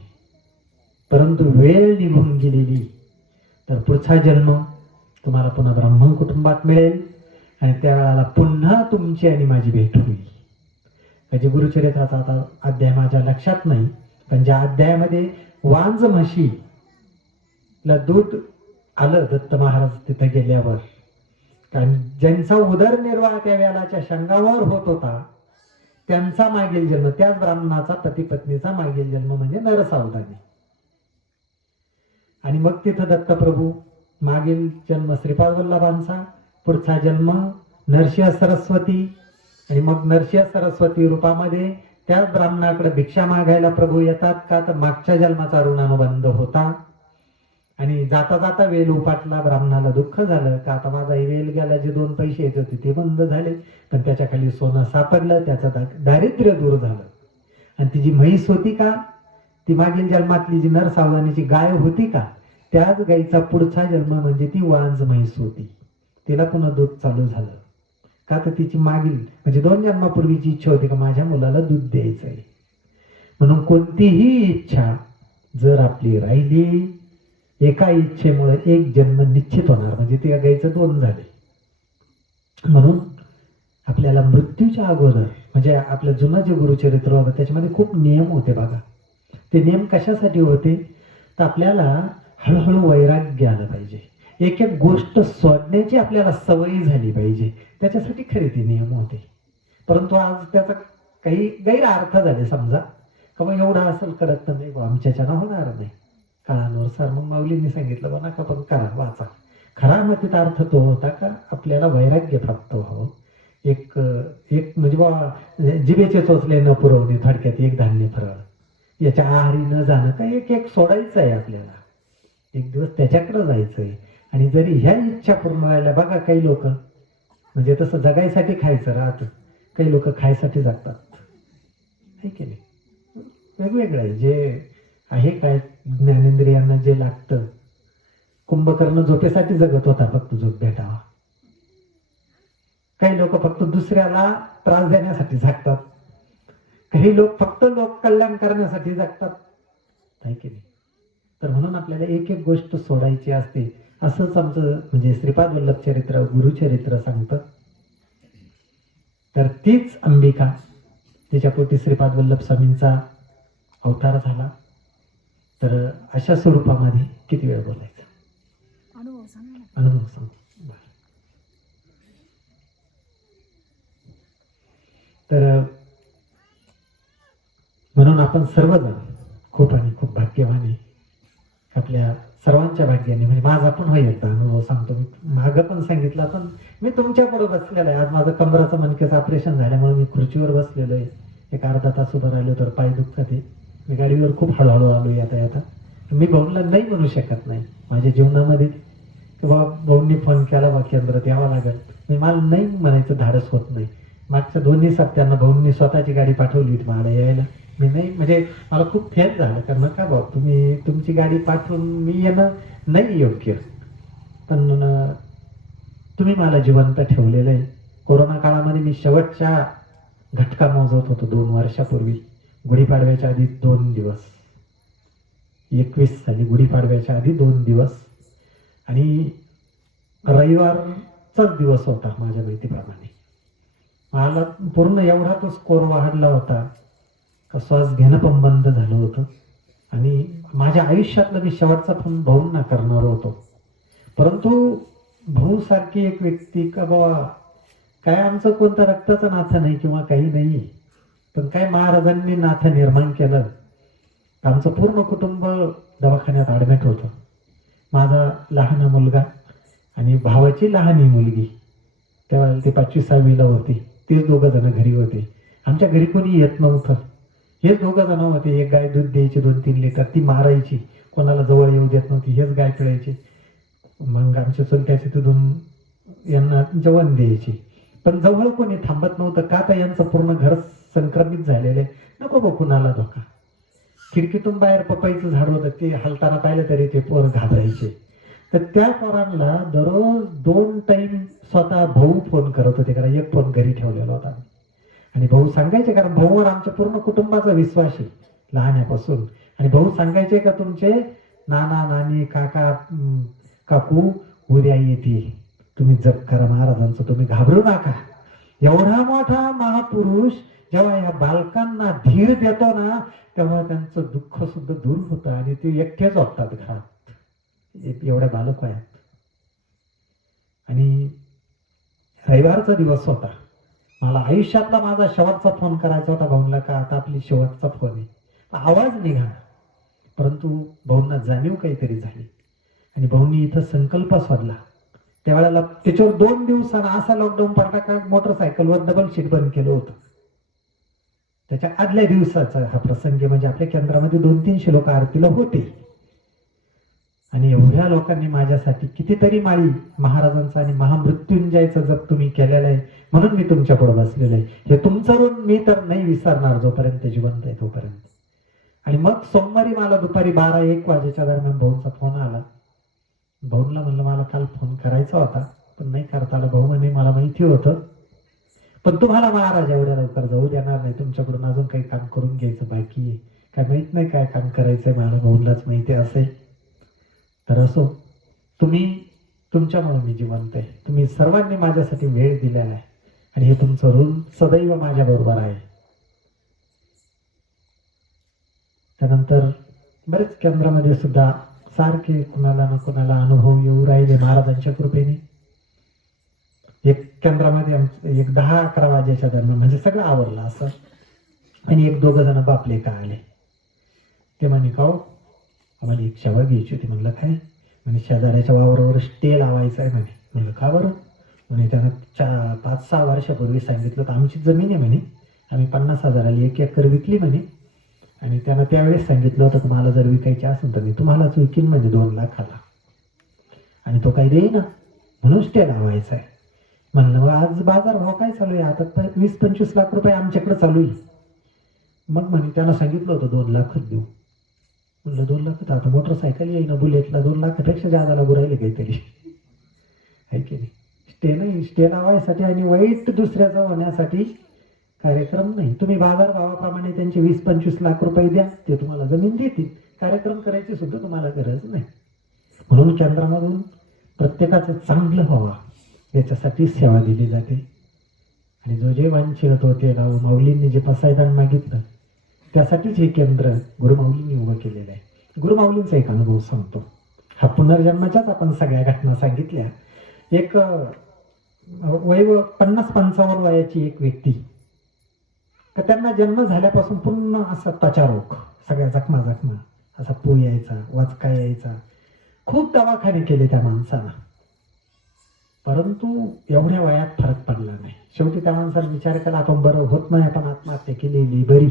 परंतु वेळ निघून गेलेली, तर पुढचा जन्म तुम्हाला पुन्हा ब्राह्मण कुटुंबात मिळेल आणि त्या वेळेला पुन्हा तुमची आणि माझी भेट होईल. त्याचे गुरुचरित्राचा आता अध्याय माझ्या लक्षात नाही, पण ज्या अध्यायामध्ये वांज म्हशीला दूध आलं दत्त महाराज तिथे गेल्यावर, कारण ज्यांचा उदरनिर्वाह त्या वेळाच्या शंगावर होत होता त्यांचा मागील जन्म, त्याच ब्राह्मणाचा पती पत्नीचा मागील जन्म म्हणजे नरसावधानी. आणि मग तिथं दत्तप्रभू मागील जन्म श्रीपाद वल्लभांचा, पुढचा जन्म नरसिंह सरस्वती, आणि मग नरसिंह सरस्वती रूपामध्ये त्याच ब्राह्मणाकडे भिक्षा मागायला प्रभू येतात का, तर मागच्या जन्माचा ऋणानुबंध होता. आणि जाता जाता वेल उपाटला, ब्राह्मणाला दुःख झालं का आता माझा वेल गेला, जे 2 पैसे येत होते ते बंद झाले, पण त्याच्या खाली सोनं सापडलं, त्याचं दारिद्र्य दूर झालं. आणि ती जी म्हैस होती का, ती मागील जन्मातली जी नरसावधानीची गाय होती का, त्याच गायीचा पुढचा जन्म म्हणजे ती वांज म्हैस होती. तिला पुन्हा दूध चालू झालं का, तर तिची मागील म्हणजे 2 जन्मापूर्वीची इच्छा होती का माझ्या मुलाला दूध द्यायचंय. म्हणून कोणतीही इच्छा जर आपली राहिली, एका इच्छेमुळे 1 जन्म निश्चित होणार, म्हणजे त्या गायीचं 2 झाले. म्हणून आपल्याला मृत्यूच्या अगोदर, म्हणजे आपलं जुनं जे गुरुचरित्र होतं त्याच्यामध्ये खूप नियम होते बघा. ते नियम कशासाठी होते, तर आपल्याला हळूहळू वैराग्य आलं पाहिजे, एक एक गोष्ट सोडण्याची आपल्याला सवय झाली पाहिजे, त्याच्यासाठी खरे ते नियम होते. परंतु आज त्याचा काही गैरअर्थ झाले. समजा का मग एवढा असेल कडक तर नाही, आमच्याच्यानं होणार नाही काळानुसार. मग माऊलींनी सांगितलं बा नका पण करा, वाचा. खरा मतीत अर्थ तो होता का आपल्याला वैराग्य प्राप्त व्हावं, एक म्हणजे बा जिभेचे चोचले न पुरवणे, थोडक्यात एक धान्य फरळ, याच्या आहारी न जाणं का, एक एक सोडायचं आहे आपल्याला, एक दिवस त्याच्याकडे जायचंय. आणि जरी ह्या इच्छा पूर्ण व्हायला बघा, काही लोक म्हणजे तसं जगायसाठी खायचं राहतं, काही लोक खायसाठी जगतात, आहे की नाही. वेगवेगळं आहे. जे आहे काय ज्ञानेंद्रियांना जे लागतं, कुंभकर्ण झोपेसाठी जगत होता, फक्त झोप भेटावा. काही लोक फक्त दुसऱ्याला त्रास देण्यासाठी जगतात, काही लोक फक्त लोक कल्याण करण्यासाठी जगतात, आहे की नाही. तर म्हणून आपल्याला एक एक गोष्ट सोडायची असते. असंच आमचं म्हणजे श्रीपाद वल्लभ चरित्र, गुरुचरित्र सांगतं. तर तीच अंबिका, तिच्या पोटी श्रीपाद वल्लभ स्वामींचा अवतार झाला. तर अशा स्वरूपामध्ये किती वेळ बोलायचा, अनुभव सांग. तर म्हणून आपण सर्वजण खूप आणि खूप भाग्यवान आहे. आपल्या सर्वांच्या भाग्याने, म्हणजे माझा पण हा एकदा अनुभव सांगतो. मी मागं पण सांगितला, पण मी तुमच्या पुढे बसलेला आहे. आज माझं कमराचं मणक्याचं ऑपरेशन झाल्यामुळे मी खुर्चीवर बसलेलो आहे. एक अर्धा तास उभं राहिलो तर पाय दुखतात आहे. मी गाडीवर खूप हळूहळू आलो येता येता. मी भाऊंना नाही म्हणू शकत नाही माझ्या जीवनामध्ये की बाबा भाऊंनी फोन केला बा केंद्रात यावं लागेल, मी मला नाही म्हणायचं धाडस होत नाही. मागच्या 2 सप्त्यांना भाऊंनी स्वतःची गाडी पाठवली होती मला यायला. मी नाही, म्हणजे मला खूप फेल झालं, कारण नका भाऊ तुम्ही तुमची गाडी पाठवून मी येणं नाही योग्य, पण तुम्ही मला जिवंत ठेवलेलं आहे. कोरोना काळामध्ये मी शेवटच्या घटका मोजत होतो 2 वर्षापूर्वी, गुढीपाडव्याच्या आधी 2 दिवस, 21 साली गुढीपाडव्याच्या आधी 2 दिवस, आणि रविवारचाच दिवस होता माझ्या माहितीप्रमाणे. मला पूर्ण एवढा तो स्कोर वाढला होता का श्वास घेणं पण बंद झालं होतं. आणि माझ्या आयुष्यातलं मी शेवटचा फोन भाऊंना करणार होतो, परंतु भाऊ सारखी एक व्यक्ती का बाबा काय आमचं कोणतं रक्ताचं नातं नाही किंवा काही नाही, पण काय महाराजांनी नातं निर्माण केलं. आमचं पूर्ण कुटुंब दवाखान्यात ॲडमिट होतं. माझा लहान मुलगा आणि भावाची लहानी मुलगी, तेव्हा ते 5वी-6वीला होती. तेच 2 जण घरी होते. आमच्या घरी कोणी येत नव्हतं. हेच 2 जण होते. एक गाय दूध द्यायची 2-3 लिटर, ती मारायची, कोणाला जवळ येऊ देत नव्हती, हेच गाय पिळायची. मग आमच्या चुलत्याची तिथून यांना जेवण द्यायची. पण जवळ कोणी थांबत नव्हतं का, तर यांचं पूर्ण घर संक्रमित झालेले, नको बघ कुणाला धोका. खिडकीतून बाहेर पपईचं झाड होतं, ते हलताना पाहिलं तरी ते पोर घाबरायचे. तर त्या पोरांना दररोज 2 टाइम स्वतः भाऊ फोन करत होते, कारण एक फोन घरी ठेवलेला होता. आणि भाऊ सांगायचे, कारण भाऊवर आमच्या पूर्ण कुटुंबाचा विश्वास आहे लहानपासून. आणि भाऊ सांगायचे का तुमचे नाना नानी काका काकू उद्या येते, तुम्ही जप करा महाराजांचं, तुम्ही घाबरू नका. एवढा मोठा महापुरुष जेव्हा या बालकांना धीर देतो ना, तेव्हा त्यांचं दुःख सुद्धा दूर होतं आणि ते एकटेच वाटतात घरात, एवढ्या बालक आहेत. आणि रविवारचा दिवस होता, मला आयुष्यातला माझा शेवटचा फोन करायचा होता भाऊंना, का आता आपली शेवटचा फोन आहे. आवाज निघाला, परंतु भाऊंना जाणीव काहीतरी झाली आणि भाऊंनी इथं संकल्प सोडला. त्यावेळेला त्याच्यावर 2 दिवसांना असा लॉकडाऊन पडला का मोटरसायकलवर डबल सीट बंद केलं होतं. त्याच्या आदल्या दिवसाचा हा प्रसंग, म्हणजे आपल्या केंद्रामध्ये 200-300 लोक आरतीला होते. आणि एवढ्या लोकांनी माझ्यासाठी कितीतरी माळी महाराजांचा आणि महामृत्युंजयचा जप तुम्ही केलेला आहे, म्हणून मी तुमच्या पुढे बसलेलो आहे. हे तुमचं ऋण मी तर नाही विसरणार जोपर्यंत जिवंत आहे तोपर्यंत. आणि मग सोमवारी मला दुपारी 12-1 वाजेच्या दरम्यान भाऊंचा फोन आला. भाऊंना म्हणलं मला काल फोन करायचा होता पण नाही करता आला. भाऊ म्हणे मला माहिती होतं, पण तुम्हाला महाराज एवढ्या लवकर जाऊ देणार नाही, तुमच्याकडून अजून काही काम करून घ्यायचं बाकी आहे. काय माहित नाही काय काम करायचंय मला, भाऊंलाच माहिती असेल. तर असो, तुम्ही तुमच्यामुळे मी जिवंत आहे, तुम्ही सर्वांनी माझ्यासाठी वेळ दिलेला आहे आणि हे तुमचं ऋण सदैव माझ्या बरोबर आहे. त्यानंतर बरेच केंद्रामध्ये सुद्धा सारखे कुणाला ना कुणाला अनुभव येऊ राहिले महाराजांच्या कृपेने. एक केंद्रामध्ये एक 10-11 वाजेच्या दरम्यान म्हणजे सगळं आवरलं असं, आणि 1-2 जण बापले का आले. ते म्हणे का हो, आम्हाला एक शेवा घ्यायची होती. म्हणलं काय? म्हणे शेजाऱ्याच्या वावरावर स्टे लावायचा आहे म्हणे. म्हणलं का बरं? म्हणे त्यानं 5-6 वर्षापूर्वी सांगितलं तर आमची जमीन आहे म्हणे, आम्ही 50,000ला 1 एकर विकली म्हणे, आणि त्यानं त्यावेळेस सांगितलं होतं की मला जर विकायची असेल तर मी तुम्हालाच विकीन म्हणजे 2 लाखाला, आणि तो काही देईना, म्हणून स्टे लावायचा आहे. म्हणलं आज बाजार भाव काय चालू आहे? आता 20-25 लाख रुपये आमच्याकडे चालू आहे. मग म्हणे त्यानं सांगितलं होतं 2 लाखच देऊ. म्हणलं 2 लाख, आता मोटरसायकल येईना बुलेटला 2 लाखापेक्षा जादा लागू राहिले काहीतरी, आहे की नाही? स्टे नाही, स्टे लावायसाठी आणि वाईट दुसऱ्याचा होण्यासाठी कार्यक्रम नाही. तुम्ही बाजार भावाप्रमाणे त्यांचे 20-25 लाख रुपये द्या, ते तुम्हाला जमीन देतील, कार्यक्रम करायची सुद्धा तुम्हाला गरज नाही. म्हणून केंद्रामधून प्रत्येकाचं चांगलं व्हावं याच्यासाठी सेवा दिली जाते. आणि जो जे वांछित होते गाव माऊलींनी जे पसायदान मागितलं त्यासाठीच हे केंद्र गुरुमाऊलींनी उभं केलेलं आहे. गुरुमाऊलींचा एक अनुभव सांगतो. हा पुनर्जन्माच्याच आपण सगळ्या घटना सांगितल्या. एक वय 50-55 वयाची एक व्यक्ती, तर त्यांना जन्म झाल्यापासून पूर्ण असा त्वचा रोग, सगळ्या जखमा असा पू यायचा, वाचका यायचा, खूप दवाखाने केले त्या माणसाला, परंतु एवढ्या वयात फरक पडला नाही. शेवटी त्या माणसाने विचार केला आपण बरं होत नाही, आपण आत्महत्या केलेली बरी.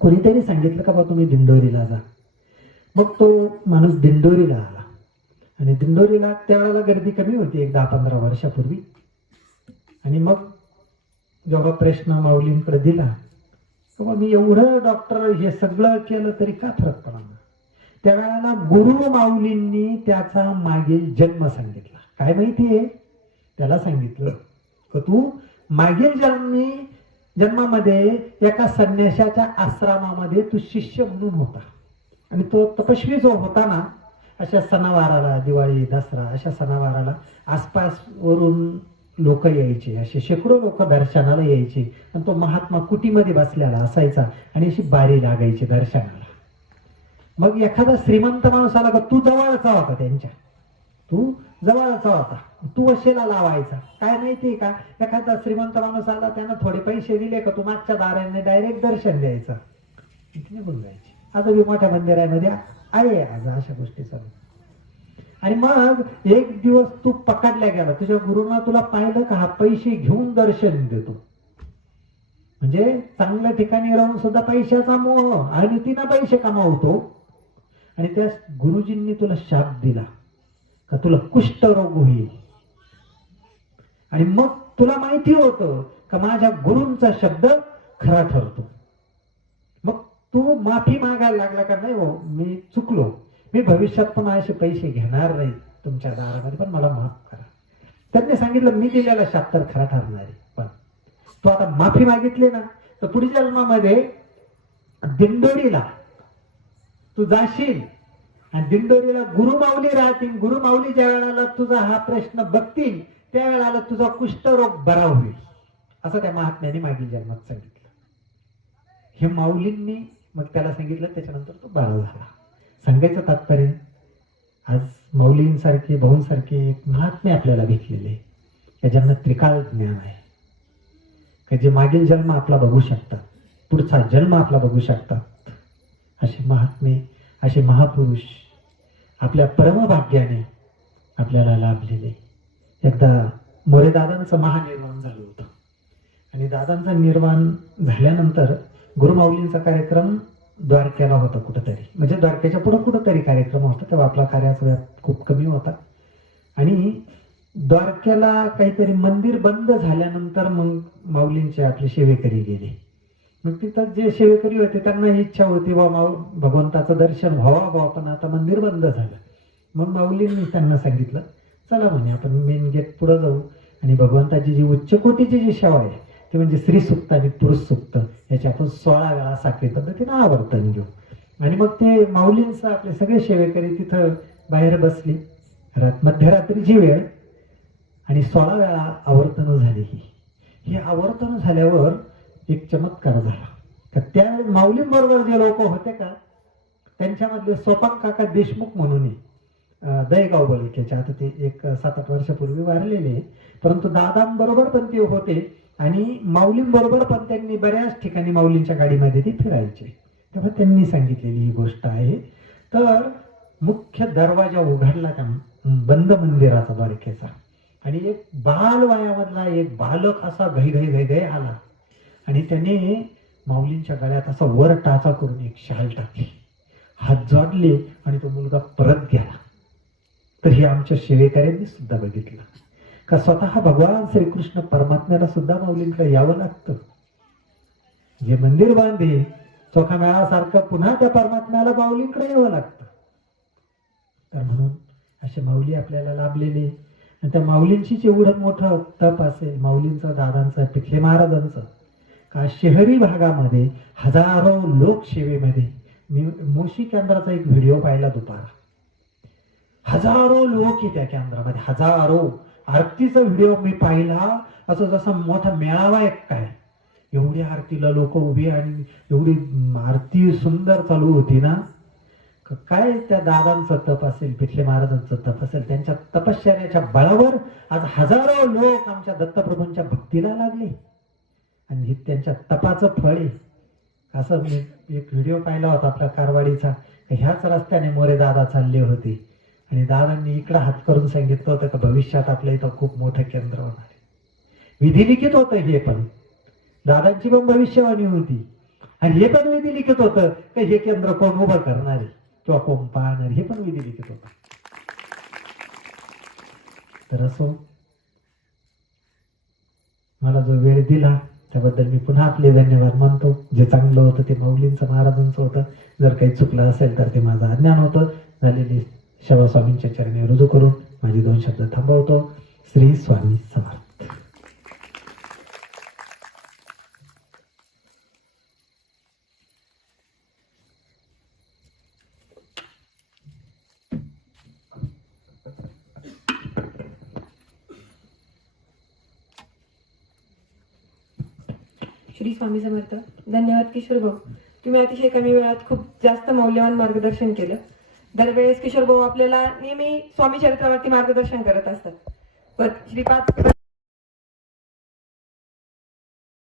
कोणीतरी सांगितलं का बा तुम्ही दिंडोरीला जा. मग तो माणूस दिंडोरीला आला, आणि दिंडोरीला त्यावेळेला गर्दी कमी होती, एक 10-15 वर्षापूर्वी. आणि मग जेव्हा प्रश्न माऊलींकडे दिला, तेव्हा मी एवढं डॉक्टर हे सगळं केलं तरी का फरक पडला. त्यावेळेला गुरु माऊलींनी त्याचा मागील जन्म सांगितला. काय माहितीये? त्याला सांगितलं की तू मागील जन्मामध्ये एका संन्याशाच्या आश्रमामध्ये तू शिष्य म्हणून होता, आणि तो तपस्वी जो होता ना, अशा सणावाराला, दिवाळी दसरा अशा सणावाराला आसपास वरून लोक यायचे, असे शेकडो लोक दर्शनाला यायचे, आणि तो महात्मा कुटीमध्ये बसलेला असायचा आणि अशी बारी लागायची दर्शनाला. मग एखादा श्रीमंत माणूस आला का, तू जवळचा होता त्यांच्या, तू जवळचा होता, तू वशेला लावायचा. काय माहितीये का, एखादा श्रीमंत माणूस आला, त्यानं थोडे पैसे दिले का तू मागच्या दाराने डायरेक्ट दर्शन द्यायचं, निघून जायचे. आता मी मोठ्या मंदिरामध्ये आहे आज अशा गोष्टी चालू. आणि मग एक दिवस तू पकडल्या गेला, तुझ्या गुरुना तुला पाहिलं का, हा पैसे घेऊन दर्शन देतो, म्हणजे चांगल्या ठिकाणी राहून सुद्धा पैशाचा मोह, आणि तिनं पैसे कमावतो. आणि त्या गुरुजींनी तुला शाप दिला का तुला कुष्ठरोग होईल. आणि मग तुला माहिती होतं का माझ्या गुरूंचा शब्द खरा ठरतो, मग तू माफी मागायला लागला का नाही, हो मी चुकलो, मी भविष्यात पण असे पैसे घेणार नाही तुमच्या दारामध्ये, पण मला माफ करा. त्यांनी सांगितलं मी दिलेला शास्त्र खरा ठरणार आहे, पण तू आता माफी मागितली ना तर पुढच्या जन्मामध्ये दिंडोरीला तू जाशील आणि दिंडोरीला गुरुमाऊली राहतील. गुरुमाऊली ज्या वेळेला तुझा हा प्रश्न बघतील त्यावेळेला तुझा कुष्ठरोग बरा होईल, असं त्या महात्म्याने मागील जन्मात सांगितलं. हे माऊलींनी मग त्याला सांगितलं, त्याच्यानंतर तो बरा झाला. सांगायचं तात्पर्य, आज माऊलींसारखे भाऊंसारखे एक महात्मे आपल्याला भेटलेले, ज्यांना त्रिकाळ ज्ञान आहे, का जे मागील जन्म आपला बघू शकतात, पुढचा जन्म आपला बघू शकतात. असे महात्मे, असे महापुरुष आपल्या परमभाग्याने आपल्याला लाभलेले. एकदा मोरे दादांचं महानिर्वाण झालं होतं आणि दादांचं निर्वाण झाल्यानंतर गुरुमाऊलींचा कार्यक्रम द्वारकेला होता कुठंतरी, म्हणजे द्वारकेच्या पुढे कुठंतरी कार्यक्रम होता, तेव्हा आपला कार्याचा व्याप खूप कमी होता. आणि द्वारकेला काहीतरी मंदिर बंद झाल्यानंतर मग माऊलींचे आपले सेवेकरी गेले. मग तिथं जे सेवेकरी होते त्यांना इच्छा होती बाबा भगवंताचं दर्शन व्हावं, पण आता मंदिर बंद झालं. मग माऊलींनी त्यांना सांगितलं, चला म्हणे आपण मेन गेट पुढे जाऊ आणि भगवंताची जी उच्च कोटीची जी सेवा आहे ते म्हणजे स्त्री सुक्त आणि पुरुष सुक्त याची आपण 16 वेळा साखळी पद्धतीने आवर्तन घेऊ. आणि मग ते माऊलींचं आपले सगळे सेवेकरी तिथं बाहेर बसले. मध्यरात्रीची वेळ आणि 16 वेळा आवर्तन झाली. ही आवर्तन झाल्यावर एक चमत्कार झाला, का त्यावेळेस माऊलींबरोबर जे लोक होते का त्यांच्यामधले सोपान काका देशमुख म्हणून दहेगाव बलिकेच्या, आता ते एक 7-8 वर्षापूर्वी वारलेले, परंतु दादांबरोबर पण ते होते आणि माऊलींबरोबर पण त्यांनी बऱ्याच ठिकाणी माऊलींच्या गाडीमध्ये ते फिरायचे. तेव्हा त्यांनी सांगितलेली ही गोष्ट आहे. तर मुख्य दरवाजा उघडला त्या बंद मंदिराचा द्वारकेचा आणि एक बालवयामधला एक बालक असा घाई आला आणि त्याने माऊलींच्या गळ्यात असा वर टाचा करून एक शाल टाकली, हात जोडले आणि तो मुलगा परत गेला. तर हे आमच्या सेवेकऱ्यांनी सुद्धा बघितलं का स्वतः भगवान श्रीकृष्ण परमात्म्याला सुद्धा माऊलींकडे यावं लागतं. जे मंदिर बांधे चोखा मेळासारखं पुन्हा त्या परमात्म्याला माऊलींकडे यावं लागतं. तर म्हणून असे माऊली आपल्याला लाभलेले आणि त्या माऊलींचीच एवढं मोठं तप असेल, माऊलींचं दादांचं पिठले महाराजांचं, का शहरी भागामध्ये हजारो लोक सेवेमध्ये, मी मोशी केंद्राचा एक व्हिडिओ पाहिला दुपारा, हजारो लोक आहे त्या केंद्रामध्ये, हजारो. आरतीचा व्हिडिओ मी पाहिला, असं जसा मोठा मेळावा एक काय, एवढी आरतीला लोक उभी आणि एवढी आरती सुंदर चालू होती ना. काय त्या दादांचं तप असेल, पिठले महाराजांचं तप असेल, त्यांच्या तपश्चर्याच्या बळावर आज हजारो लोक आमच्या दत्तप्रभूंच्या भक्तीला लागले आणि हे त्यांच्या तपाचं फळ आहे. असं मी एक व्हिडिओ पाहिला होता आपल्या कारवाडीचा, ह्याच रस्त्याने मोरे दादा चालले होते आणि दादांनी इकडं हात करून सांगितलं होतं का भविष्यात आपल्या इथं खूप मोठं केंद्र होणार आहे. विधिलिखित होतं हे पण, दादांची पण भविष्यवाणी होती आणि हे पण विधिलिखित होतं की हे केंद्र कोण उभं करणार आहे किंवा कोण पाहणार, हे पण विधिलिखित होतं. तर असो, मला जो वेळ दिला त्याबद्दल मी पुन्हा आपले धन्यवाद मानतो. जे चांगलं होतं ते माऊलींचं महाराजांचं होतं, जर काही चुकलं असेल तर ते माझं अज्ञान होतं. झालेली सेवा स्वामींच्या चरणी रुजू करून माझे 2 शब्द थांबवतो. श्री स्वामी समर्थ. श्री स्वामी समर्थ. धन्यवाद किशोर भाऊ, तुम्ही अतिशय कमी वेळात खूप जास्त मौल्यवान मार्गदर्शन केलं. दरवेळेस किशोर भाऊ आपल्याला नेहमी स्वामी चरित्रावरती मार्गदर्शन करत असतात. पण श्रीपाद